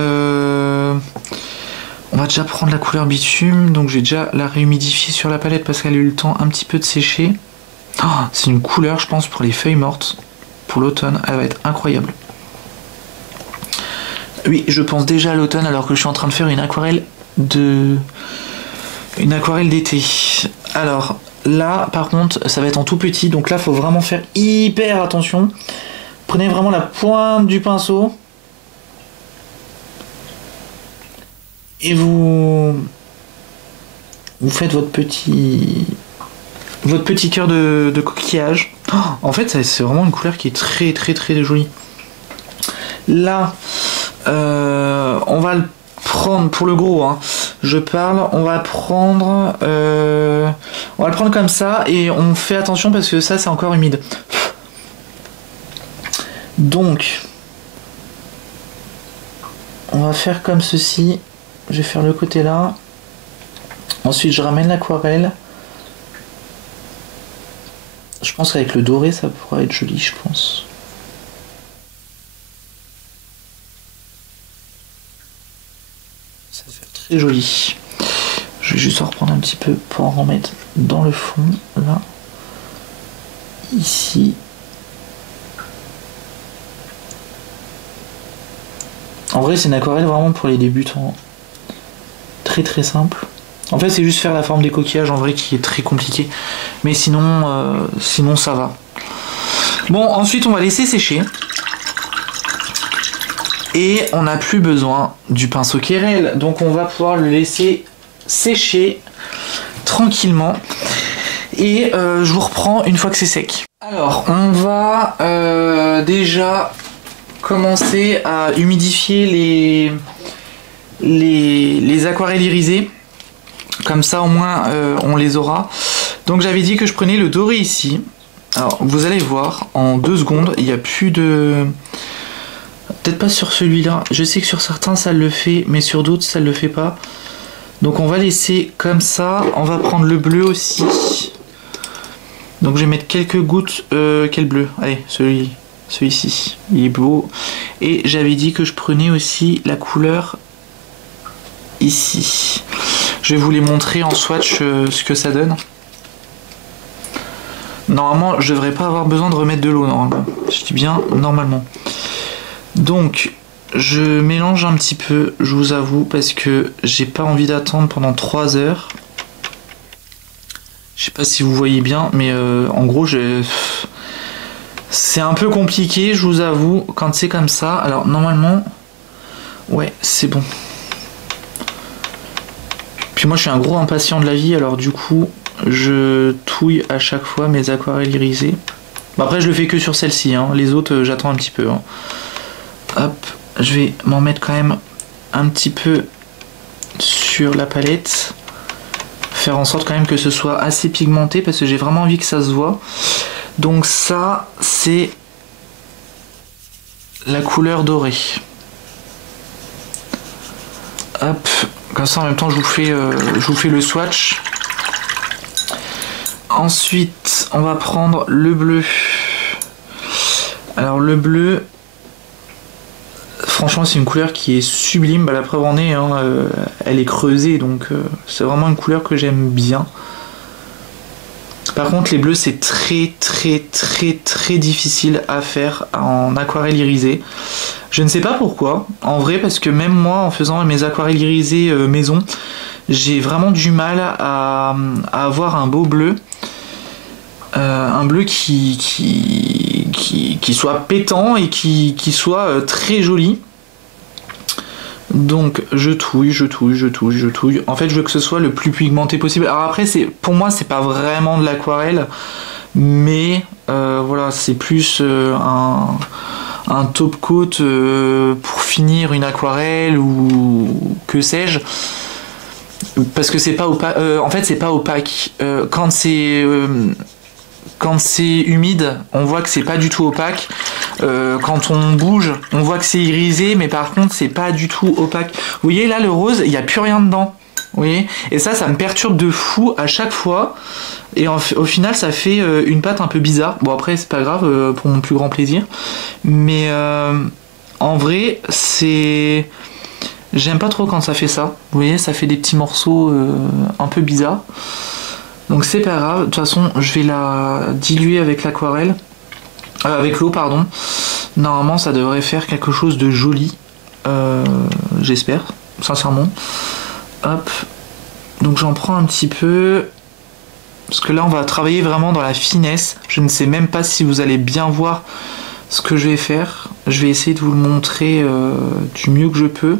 prendre la couleur bitume. Donc, j'ai déjà la réhumidifier sur la palette parce qu'elle a eu le temps un petit peu de sécher. Oh, c'est une couleur, je pense, pour les feuilles mortes. Pour l'automne, elle va être incroyable. Oui, je pense déjà à l'automne alors que je suis en train de faire une aquarelle d'été. Alors là par contre ça va être en tout petit, donc là faut vraiment faire hyper attention. Prenez vraiment la pointe du pinceau et vous faites votre petit cœur de coquillage. Oh, en fait c'est vraiment une couleur qui est très très très jolie. Là on va le prendre pour le gros, hein. Je parle, on va le prendre comme ça et on fait attention parce que ça c'est encore humide. Donc on va faire comme ceci. Je vais faire le côté là, ensuite je ramène l'aquarelle. Je pense qu'avec le doré ça pourra être joli, je pense. Ça va faire très joli. Je vais juste en reprendre un petit peu pour en remettre dans le fond, là, ici. En vrai, c'est une aquarelle vraiment pour les débutants. Très très simple. En fait, c'est juste faire la forme des coquillages en vrai qui est très compliqué. Mais sinon, sinon ça va. Bon, ensuite, on va laisser sécher. Et on n'a plus besoin du pinceau Kirel. Donc, on va pouvoir le laisser sécher tranquillement. Et je vous reprends une fois que c'est sec. Alors, on va déjà commencer à humidifier les aquarelles irisées. Comme ça, au moins, on les aura. Donc, j'avais dit que je prenais le doré ici. Alors vous allez voir, en 2 secondes, il n'y a plus de... Peut-être pas sur celui-là, je sais que sur certains ça le fait, mais sur d'autres ça le fait pas. Donc on va laisser comme ça, on va prendre le bleu aussi. Donc je vais mettre quelques gouttes, quel bleu? Allez, celui-ci, il est beau. Et j'avais dit que je prenais aussi la couleur ici. Je vais vous les montrer en swatch ce que ça donne. Normalement, je devrais pas avoir besoin de remettre de l'eau, normalement. Je dis bien normalement. Donc, je mélange un petit peu, je vous avoue, parce que j'ai pas envie d'attendre pendant 3 heures. Je sais pas si vous voyez bien, mais en gros, c'est un peu compliqué, je vous avoue, quand c'est comme ça. Alors, normalement, ouais, c'est bon. Puis moi, je suis un gros impatient de la vie, alors du coup, je touille à chaque fois mes aquarelles irisées. Bon, après, je le fais que sur celle-ci, hein. Les autres, j'attends un petit peu. Hein. Hop, je vais m'en mettre quand même un petit peu sur la palette. Faire en sorte quand même que ce soit assez pigmenté parce que j'ai vraiment envie que ça se voit. Donc ça, c'est la couleur dorée. Hop, comme ça en même temps je vous fais le swatch. Ensuite, on va prendre le bleu. Alors le bleu, franchement c'est une couleur qui est sublime, bah, la preuve en est, hein, elle est creusée, donc c'est vraiment une couleur que j'aime bien. Par contre les bleus c'est très difficile à faire en aquarelle irisée. Je ne sais pas pourquoi, en vrai, parce que même moi en faisant mes aquarelles irisées maison, j'ai vraiment du mal à avoir un beau bleu. Un bleu qui soit pétant et qui soit très joli. Donc je touille. En fait je veux que ce soit le plus pigmenté possible. Alors après pour moi c'est pas vraiment de l'aquarelle, mais voilà, c'est plus un top coat pour finir une aquarelle ou que sais-je. Parce que c'est pas opaque. En fait c'est pas opaque. Quand c'est humide, on voit que c'est pas du tout opaque. Quand on bouge, on voit que c'est irisé, mais par contre, c'est pas du tout opaque. Vous voyez, là, le rose, il n'y a plus rien dedans. Vous voyez? Et ça me perturbe de fou à chaque fois. Et au final, ça fait une pâte un peu bizarre. Bon, après, c'est pas grave, pour mon plus grand plaisir. Mais en vrai, c'est... J'aime pas trop quand ça fait ça. Vous voyez, ça fait des petits morceaux un peu bizarres. Donc c'est pas grave, de toute façon je vais la diluer avec l'aquarelle, avec l'eau pardon. Normalement ça devrait faire quelque chose de joli, j'espère, sincèrement. Hop, donc j'en prends un petit peu, parce que là on va travailler vraiment dans la finesse. Je ne sais même pas si vous allez bien voir ce que je vais faire. Je vais essayer de vous le montrer du mieux que je peux.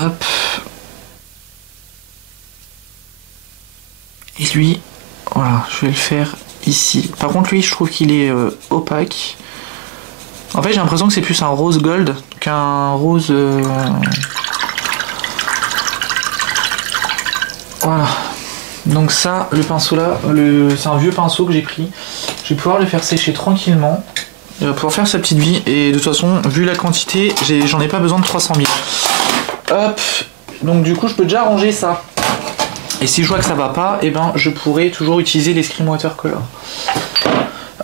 Hop. Et lui, voilà, je vais le faire ici. Par contre, lui, je trouve qu'il est opaque. En fait, j'ai l'impression que c'est plus un rose gold qu'un rose... Voilà. Donc ça, le pinceau là, c'est un vieux pinceau que j'ai pris. Je vais pouvoir le faire sécher tranquillement. Il va pouvoir faire sa petite vie. Et de toute façon, vu la quantité, j'en ai pas besoin de 300 000. Hop. Donc du coup, je peux déjà ranger ça. Et si je vois que ça va pas, eh ben je pourrais toujours utiliser les Scream Watercolor.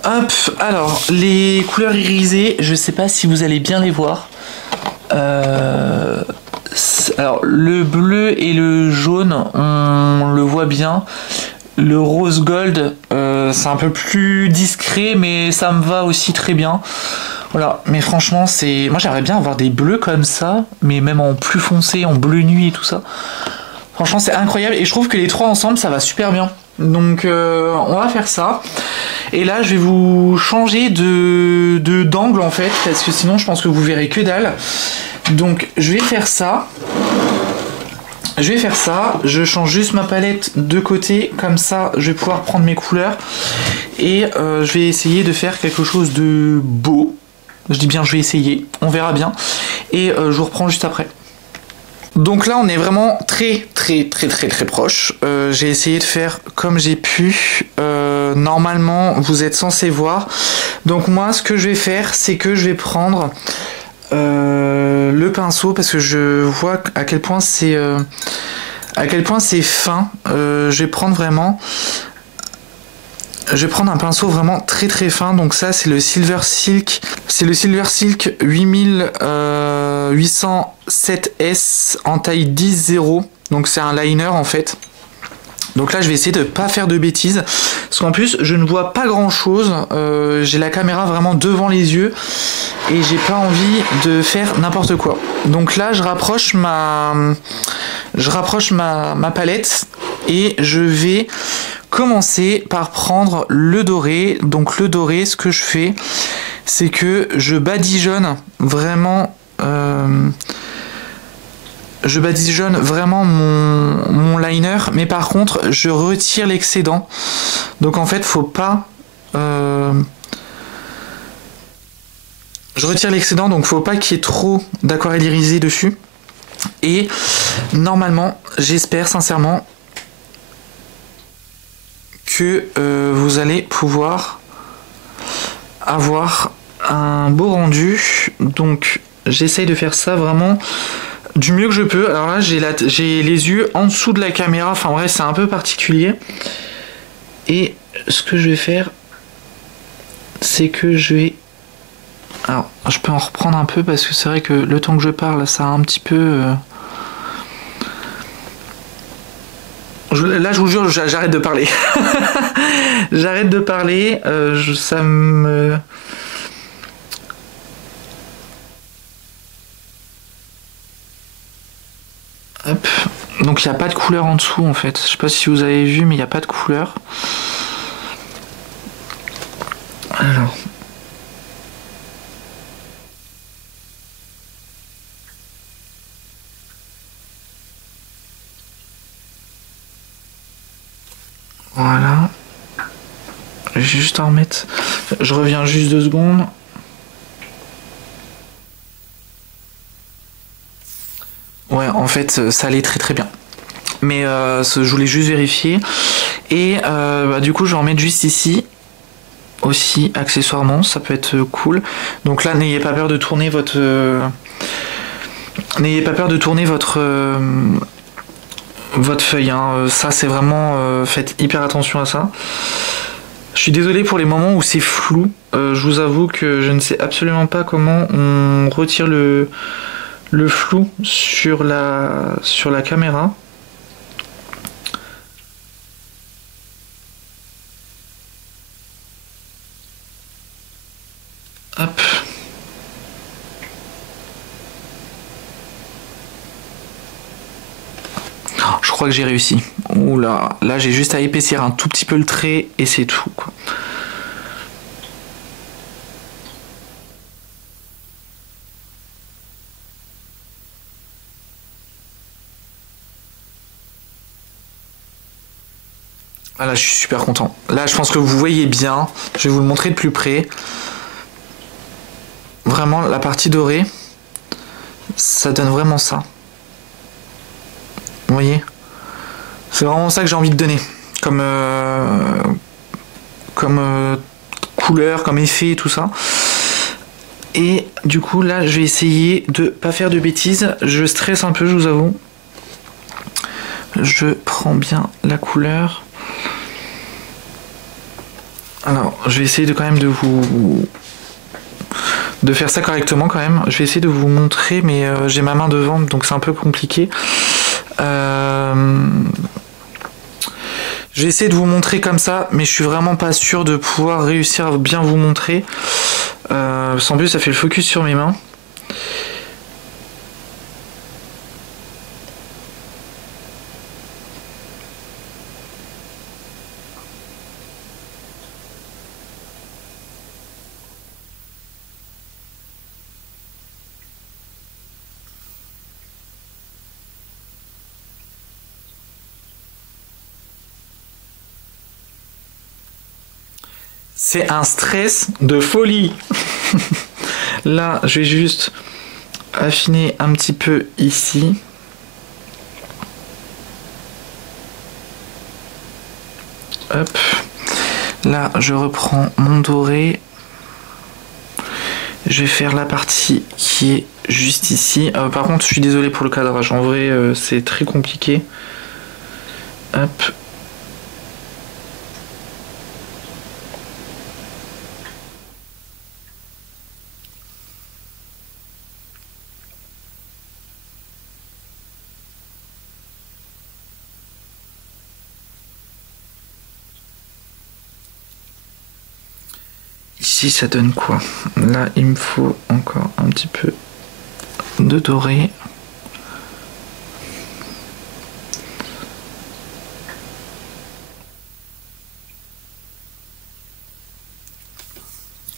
Hop, alors les couleurs irisées, je sais pas si vous allez bien les voir. Alors le bleu et le jaune, on le voit bien. Le rose gold, c'est un peu plus discret, mais ça me va aussi très bien. Voilà, mais franchement, moi j'aimerais bien avoir des bleus comme ça, mais même en plus foncé, en bleu nuit et tout ça. Franchement c'est incroyable et je trouve que les trois ensemble ça va super bien. Donc on va faire ça. Et là je vais vous changer d'angle en fait, parce que sinon je pense que vous verrez que dalle. Donc je vais faire ça. Je change juste ma palette de côté, comme ça je vais pouvoir prendre mes couleurs. Et je vais essayer de faire quelque chose de beau. Je dis bien je vais essayer, on verra bien. Et je vous reprends juste après. Donc là on est vraiment très proche. J'ai essayé de faire comme j'ai pu. Normalement vous êtes censé voir. Donc moi ce que je vais faire c'est que je vais prendre le pinceau parce que je vois à quel point c'est fin. Je vais prendre un pinceau vraiment très fin. Donc ça c'est le Silver Silk. C'est le Silver Silk 8807S en taille 10-0. Donc c'est un liner en fait. Donc là je vais essayer de pas faire de bêtises. Parce qu'en plus je ne vois pas grand chose. J'ai la caméra vraiment devant les yeux. Et j'ai pas envie de faire n'importe quoi. Donc là je rapproche ma palette. Et je vais commencer par prendre le doré. Donc le doré, ce que je fais, c'est que je badigeonne vraiment mon liner, mais par contre je retire l'excédent. Donc en fait faut pas je retire l'excédent, donc faut pas qu'il y ait trop d'aquarelle irisée dessus. Et normalement j'espère sincèrement que vous allez pouvoir avoir un beau rendu. Donc j'essaye de faire ça vraiment du mieux que je peux. Alors là j'ai les yeux en dessous de la caméra, enfin en vrai c'est un peu particulier. Et ce que je vais faire, c'est que je vais... Alors je peux en reprendre un peu parce que c'est vrai que le temps que je parle ça a un petit peu... Là je vous jure j'arrête de parler. J'arrête de parler, ça me... Hop. Donc il n'y a pas de couleur en dessous en fait. Je sais pas si vous avez vu mais il n'y a pas de couleur. Alors... Voilà. Je vais juste en remettre. Je reviens juste 2 secondes. Ouais, en fait, ça allait très bien. Mais je voulais juste vérifier. Et du coup, je vais en mettre juste ici. Aussi, accessoirement, ça peut être cool. Donc là, n'ayez pas peur de tourner votre... N'ayez pas peur de tourner votre feuille, hein. Ça c'est vraiment faites hyper attention à ça. Je suis désolé pour les moments où c'est flou, je vous avoue que je ne sais absolument pas comment on retire le flou sur la caméra. Hop. Je crois que j'ai réussi. Oula, là j'ai juste à épaissir un tout petit peu le trait et c'est tout, quoi. Ah là je suis super content. Là je pense que vous voyez bien. Je vais vous le montrer de plus près. Vraiment la partie dorée, ça donne vraiment ça. Vous voyez ? C'est vraiment ça que j'ai envie de donner comme couleur, comme effet et tout ça. Et du coup là je vais essayer de pas faire de bêtises. Je stresse un peu, je vous avoue. Je prends bien la couleur. Alors je vais essayer de quand même de faire ça correctement quand même. Je vais essayer de vous montrer, mais j'ai ma main devant donc c'est un peu compliqué. Je vais essayer de vous montrer comme ça, mais je suis vraiment pas sûr de pouvoir réussir à bien vous montrer. Sans plus, ça fait le focus sur mes mains. C'est un stress de folie. Là, je vais juste affiner un petit peu ici. Hop. Là, je reprends mon doré. Je vais faire la partie qui est juste ici. Par contre, je suis désolé pour le cadrage. En vrai, c'est très compliqué. Hop. Ici, ça donne quoi? Là, il me faut encore un petit peu de doré.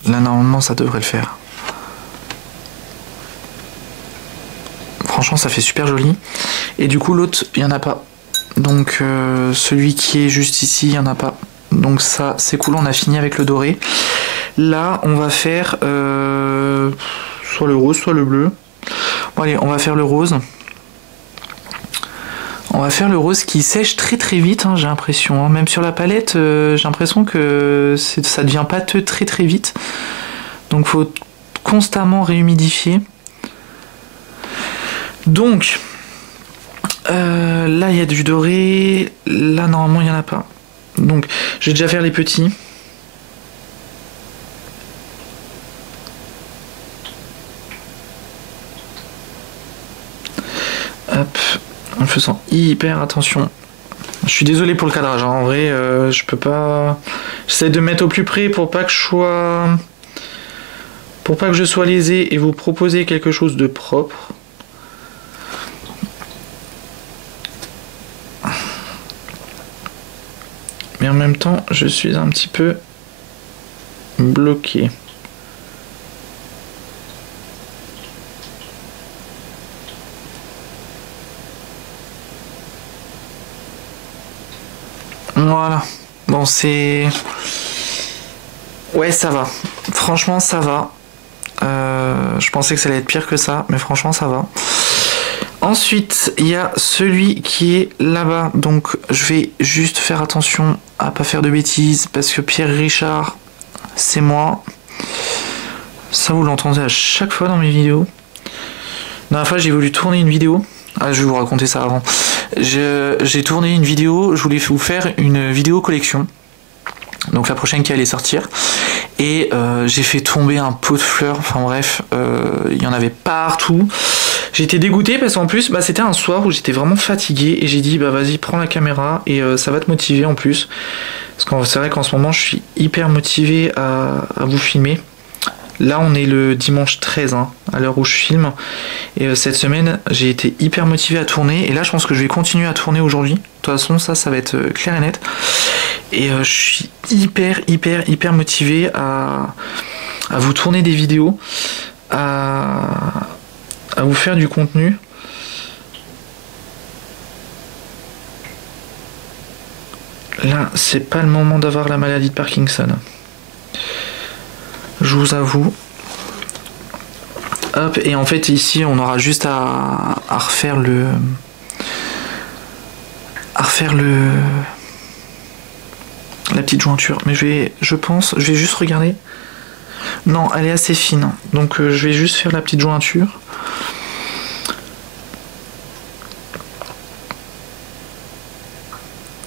Là, normalement, ça devrait le faire. Franchement, ça fait super joli. Et du coup, l'autre, il n'y en a pas. Donc, celui qui est juste ici, il n'y en a pas. Donc ça, c'est cool, on a fini avec le doré. Là, on va faire soit le rose, soit le bleu. Bon, allez, on va faire le rose. On va faire le rose qui sèche très très vite, hein, j'ai l'impression. Hein. Même sur la palette, j'ai l'impression que ça devient pâteux très très vite. Donc, faut constamment réhumidifier. Donc, là, il y a du doré. Là, normalement, il n'y en a pas. Donc, je vais déjà faire les petits. Hop, en faisant hyper attention. Je suis désolé pour le cadrage, hein. En vrai, je peux pas. J'essaie de mettre au plus près pour pas que je sois. Pour pas que je sois lésé et vous proposer quelque chose de propre. Mais en même temps, je suis un petit peu bloqué. Voilà. Bon, c'est... Ouais, ça va. Franchement, ça va. Je pensais que ça allait être pire que ça, mais franchement, ça va. Ensuite, il y a celui qui est là-bas. Donc, je vais juste faire attention à pas faire de bêtises parce que Pierre Richard, c'est moi. Ça, vous l'entendez à chaque fois dans mes vidéos. La dernière fois, j'ai voulu tourner une vidéo. Ah, je vais vous raconter ça avant. J'ai tourné une vidéo, je voulais vous faire une vidéo collection. Donc la prochaine qui allait sortir. Et j'ai fait tomber un pot de fleurs. Enfin bref, il y en avait partout. J'étais dégoûté parce qu'en plus, c'était un soir où j'étais vraiment fatigué. Et j'ai dit, vas-y, prends la caméra et ça va te motiver en plus. Parce que c'est vrai qu'en ce moment, je suis hyper motivé à vous filmer. Là, on est le dimanche 13, hein, à l'heure où je filme. Et cette semaine, j'ai été hyper motivé à tourner. Et là, je pense que je vais continuer à tourner aujourd'hui. De toute façon, ça va être clair et net. Et je suis hyper motivé à vous tourner des vidéos, à vous faire du contenu. Là, c'est pas le moment d'avoir la maladie de Parkinson. Je vous avoue. Hop, et en fait ici on aura juste à refaire la petite jointure. Mais je pense, je vais juste regarder. Non, elle est assez fine. Donc je vais juste faire la petite jointure.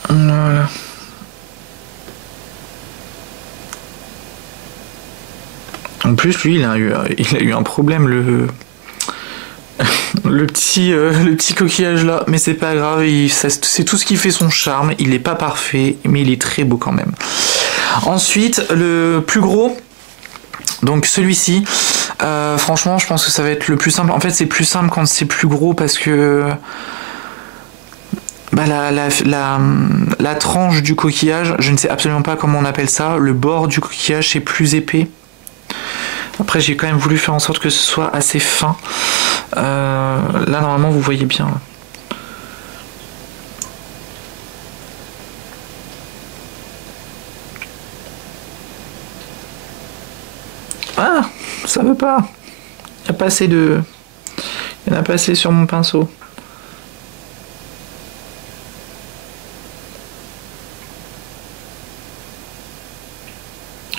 Voilà. En plus, lui, il a eu un problème, le petit coquillage là. Mais c'est pas grave, c'est tout ce qui fait son charme. Il est pas parfait, mais il est très beau quand même. Ensuite, le plus gros, donc celui-ci, franchement, je pense que ça va être le plus simple. En fait, c'est plus simple quand c'est plus gros parce que la tranche du coquillage, je ne sais absolument pas comment on appelle ça. Le bord du coquillage, c'est plus épais. Après, j'ai quand même voulu faire en sorte que ce soit assez fin. Là, normalement, vous voyez bien. Ah, ça veut pas. Il y a pas assez de... Il y en a pas assez sur mon pinceau.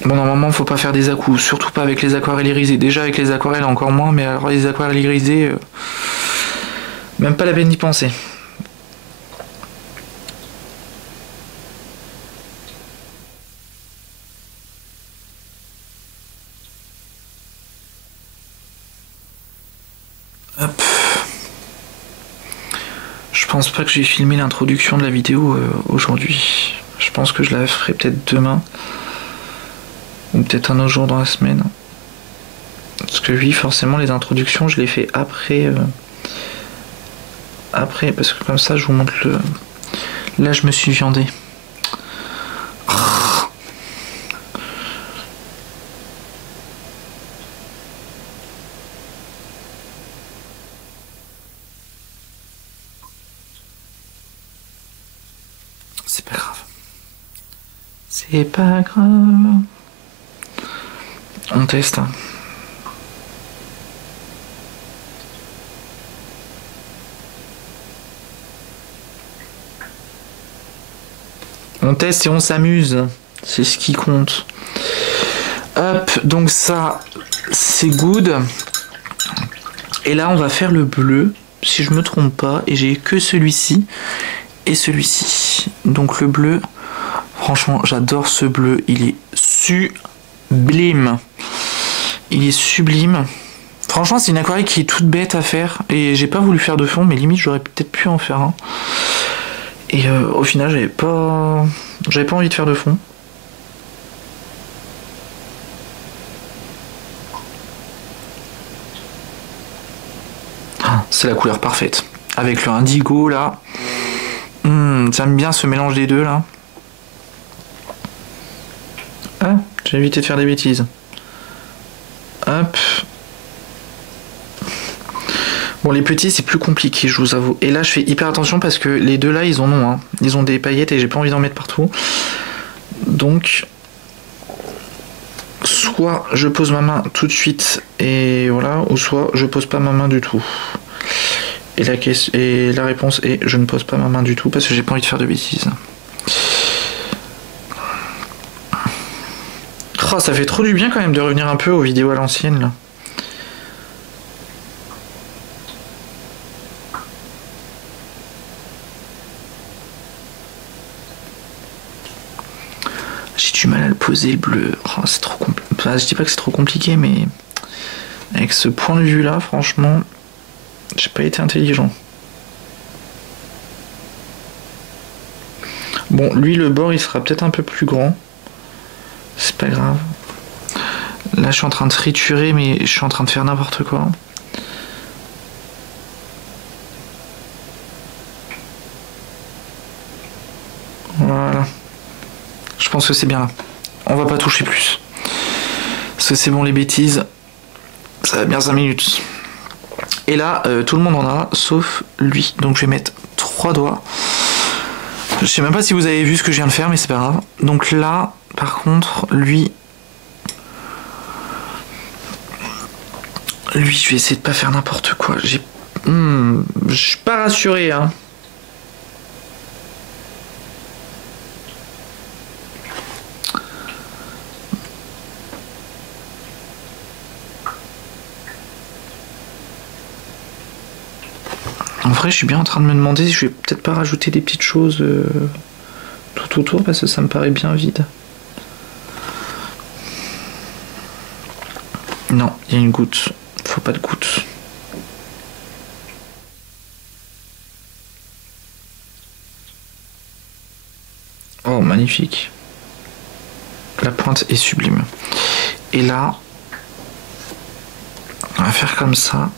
Bon, normalement, faut pas faire des à-coups, surtout pas avec les aquarelles irisées. Déjà, avec les aquarelles, encore moins, mais alors les aquarelles irisées, même pas la peine d'y penser. Hop. Je pense pas que j'ai filmé l'introduction de la vidéo aujourd'hui. Je pense que je la ferai peut-être demain. Ou peut-être un autre jour dans la semaine. Parce que oui, forcément, les introductions, je les fais après. Après, parce que comme ça, je vous montre le... Là, je me suis viandé. C'est pas grave. C'est pas grave. On teste. Hein. On teste et on s'amuse. C'est ce qui compte. Hop, donc ça, c'est good. Et là, on va faire le bleu, si je me trompe pas. Et j'ai que celui-ci et celui-ci. Donc le bleu, franchement, j'adore ce bleu. Il est sublime. Il est sublime. Franchement, c'est une aquarelle qui est toute bête à faire. Et j'ai pas voulu faire de fond, mais limite, j'aurais peut-être pu en faire un. Et au final, j'avais pas envie de faire de fond. C'est la couleur parfaite. Avec le indigo là. J'aime bien ce mélange des deux là. Ah, j'ai évité de faire des bêtises. Hop. Bon, les petits, c'est plus compliqué, je vous avoue. Et là, je fais hyper attention parce que les deux là, ils en ont. Hein. Ils ont des paillettes et j'ai pas envie d'en mettre partout. Donc, soit je pose ma main tout de suite et voilà, ou soit je pose pas ma main du tout. Et la réponse est je ne pose pas ma main du tout parce que j'ai pas envie de faire de bêtises. Oh, ça fait trop du bien quand même de revenir un peu aux vidéos à l'ancienne là. J'ai du mal à le poser le bleu. Oh, c'est trop compliqué. Enfin, je dis pas que c'est trop compliqué, mais avec ce point de vue là, franchement, j'ai pas été intelligent. Bon, lui, le bord, il sera peut-être un peu plus grand. C'est pas grave. Là, je suis en train de triturer, mais je suis en train de faire n'importe quoi. Voilà. Je pense que c'est bien là. On va pas toucher plus. Parce que c'est bon, les bêtises, ça va bien 5 minutes. Et là, tout le monde en a, sauf lui. Donc je vais mettre 3 doigts. Je sais même pas si vous avez vu ce que je viens de faire, mais c'est pas grave. Donc là, par contre, lui, je vais essayer de pas faire n'importe quoi. Je suis pas rassuré, hein. En vrai, je suis bien en train de me demander si je vais peut-être pas rajouter des petites choses tout autour parce que ça me paraît bien vide. Non, il y a une goutte. Faut pas de goutte. Oh, magnifique. La pointe est sublime. Et là, on va faire comme ça.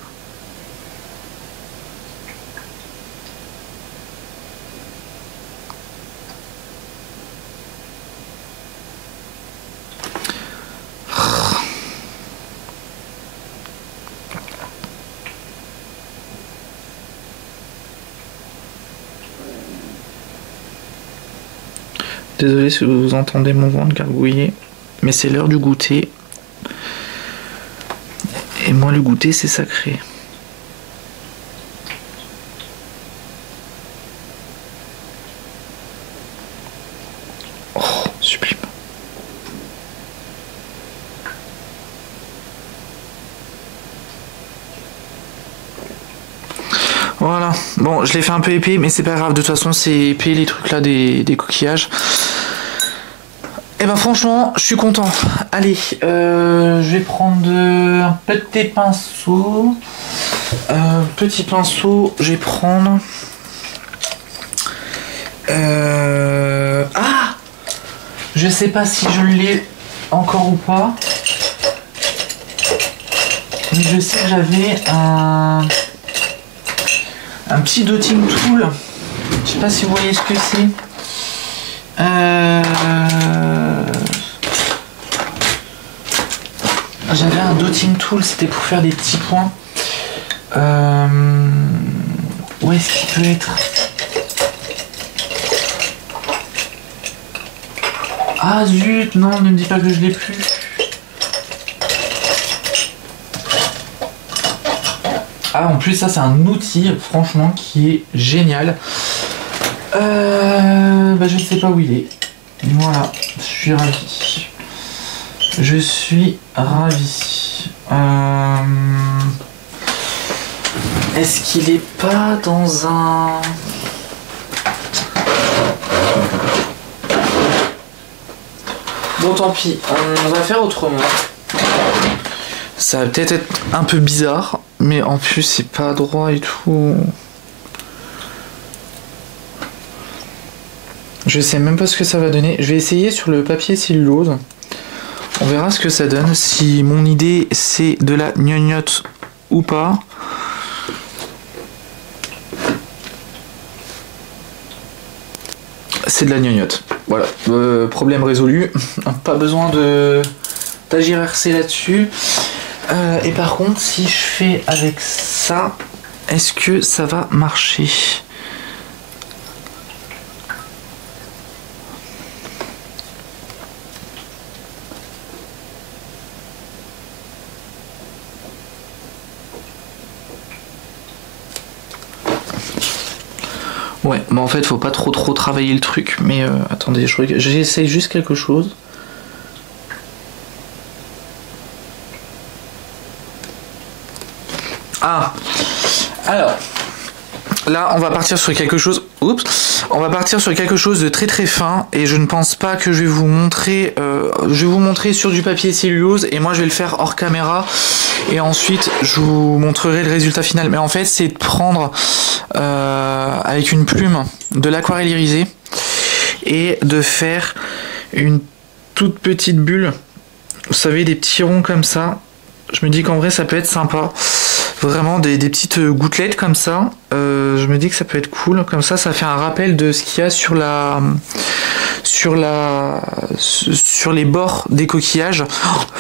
Désolé si vous entendez mon ventre gargouiller, mais c'est l'heure du goûter. Et moi, le goûter, c'est sacré. Oh, sublime. bon, je l'ai fait un peu épais, mais c'est pas grave, de toute façon, c'est épais les trucs là des coquillages. Et ben franchement, je suis content. Allez, je vais prendre un petit pinceau. Petit pinceau, je vais prendre... Ah, je sais pas si je l'ai encore ou pas. Mais je sais que j'avais un petit dotting tool. Je sais pas si vous voyez ce que c'est. J'avais un dotting tool, c'était pour faire des petits points. Où est-ce qu'il peut être? Ah zut, non, ne me dis pas que je l'ai plus. Ah, en plus, ça, c'est un outil, franchement, qui est génial. Bah, je ne sais pas où il est. Voilà, je suis ravi. Je suis ravi. Est-ce qu'il est pas dans un... Bon, tant pis, on va faire autrement. Ça va peut-être être un peu bizarre, mais en plus c'est pas droit et tout. Je sais même pas ce que ça va donner. Je vais essayer sur le papier cellulose. On verra ce que ça donne, si mon idée c'est de la gnognotte ou pas. C'est de la gnognotte. Voilà, problème résolu. Pas besoin d'agir RC là-dessus. Et par contre, si je fais avec ça, est-ce que ça va marcher? Ouais, bah en fait, faut pas trop travailler le truc, mais attendez, j'essaye juste quelque chose. Ah, alors, là, on va partir sur quelque chose. Oups, on va partir sur quelque chose de très fin, et je ne pense pas que je vais vous montrer. Je vais vous montrer sur du papier cellulose, et moi je vais le faire hors caméra, et ensuite je vous montrerai le résultat final. Mais en fait, c'est de prendre avec une plume de l'aquarelle irisée et de faire une toute petite bulle. Vous savez, des petits ronds comme ça. Je me dis qu'en vrai, ça peut être sympa. Vraiment des petites gouttelettes comme ça. Je me dis que ça peut être cool. Comme ça fait un rappel de ce qu'il y a sur les bords des coquillages.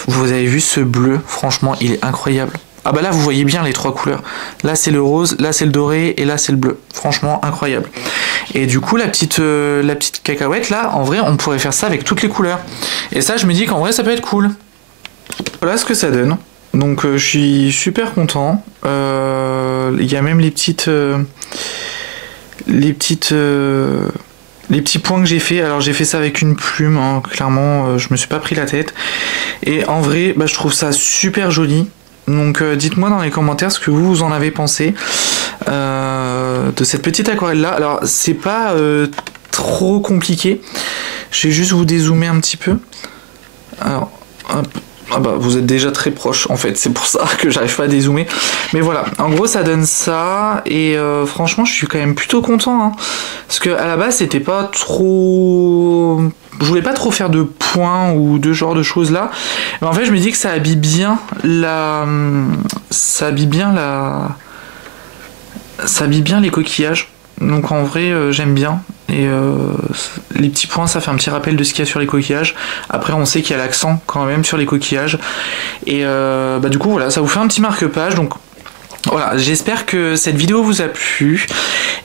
Vous avez vu ce bleu, franchement, il est incroyable. Ah bah là, vous voyez bien les trois couleurs. Là, c'est le rose, là, c'est le doré, et là, c'est le bleu. Franchement, incroyable. Et du coup, la petite cacahuète, là, en vrai, on pourrait faire ça avec toutes les couleurs. Et ça, je me dis qu'en vrai, ça peut être cool. Voilà ce que ça donne. Donc je suis super content. Il y a même les petits points que j'ai fait. Alors j'ai fait ça avec une plume, hein. Clairement, je me suis pas pris la tête. Et en vrai, bah, je trouve ça super joli. Donc dites-moi dans les commentaires ce que vous en avez pensé de cette petite aquarelle là. Alors c'est pas trop compliqué. Je vais juste vous dézoomer un petit peu. Alors hop. Ah bah vous êtes déjà très proche en fait, c'est pour ça que j'arrive pas à dézoomer. Mais voilà, en gros ça donne ça, et franchement je suis quand même plutôt content, hein, parce que à la base c'était pas trop... Je voulais pas trop faire de points ou de genre de choses là, mais en fait je me dis que ça habille bien les coquillages. Donc en vrai j'aime bien, et les petits points ça fait un petit rappel de ce qu'il y a sur les coquillages. Après on sait qu'il y a l'accent quand même sur les coquillages, et bah du coup voilà, ça vous fait un petit marque-page. Donc voilà, j'espère que cette vidéo vous a plu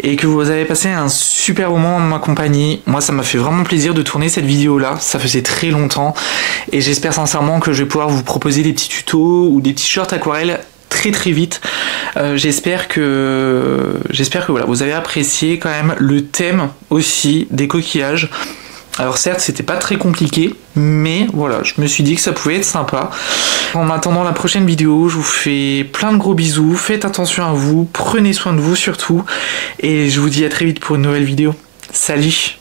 et que vous avez passé un super moment en ma compagnie. Moi ça m'a fait vraiment plaisir de tourner cette vidéo là, ça faisait très longtemps, et j'espère sincèrement que je vais pouvoir vous proposer des petits tutos ou des petits shorts aquarelles très vite. J'espère que voilà, vous avez apprécié quand même le thème aussi des coquillages. Alors certes, c'était pas très compliqué, mais voilà, je me suis dit que ça pouvait être sympa. En attendant la prochaine vidéo, je vous fais plein de gros bisous, faites attention à vous, prenez soin de vous surtout, et je vous dis à très vite pour une nouvelle vidéo. Salut!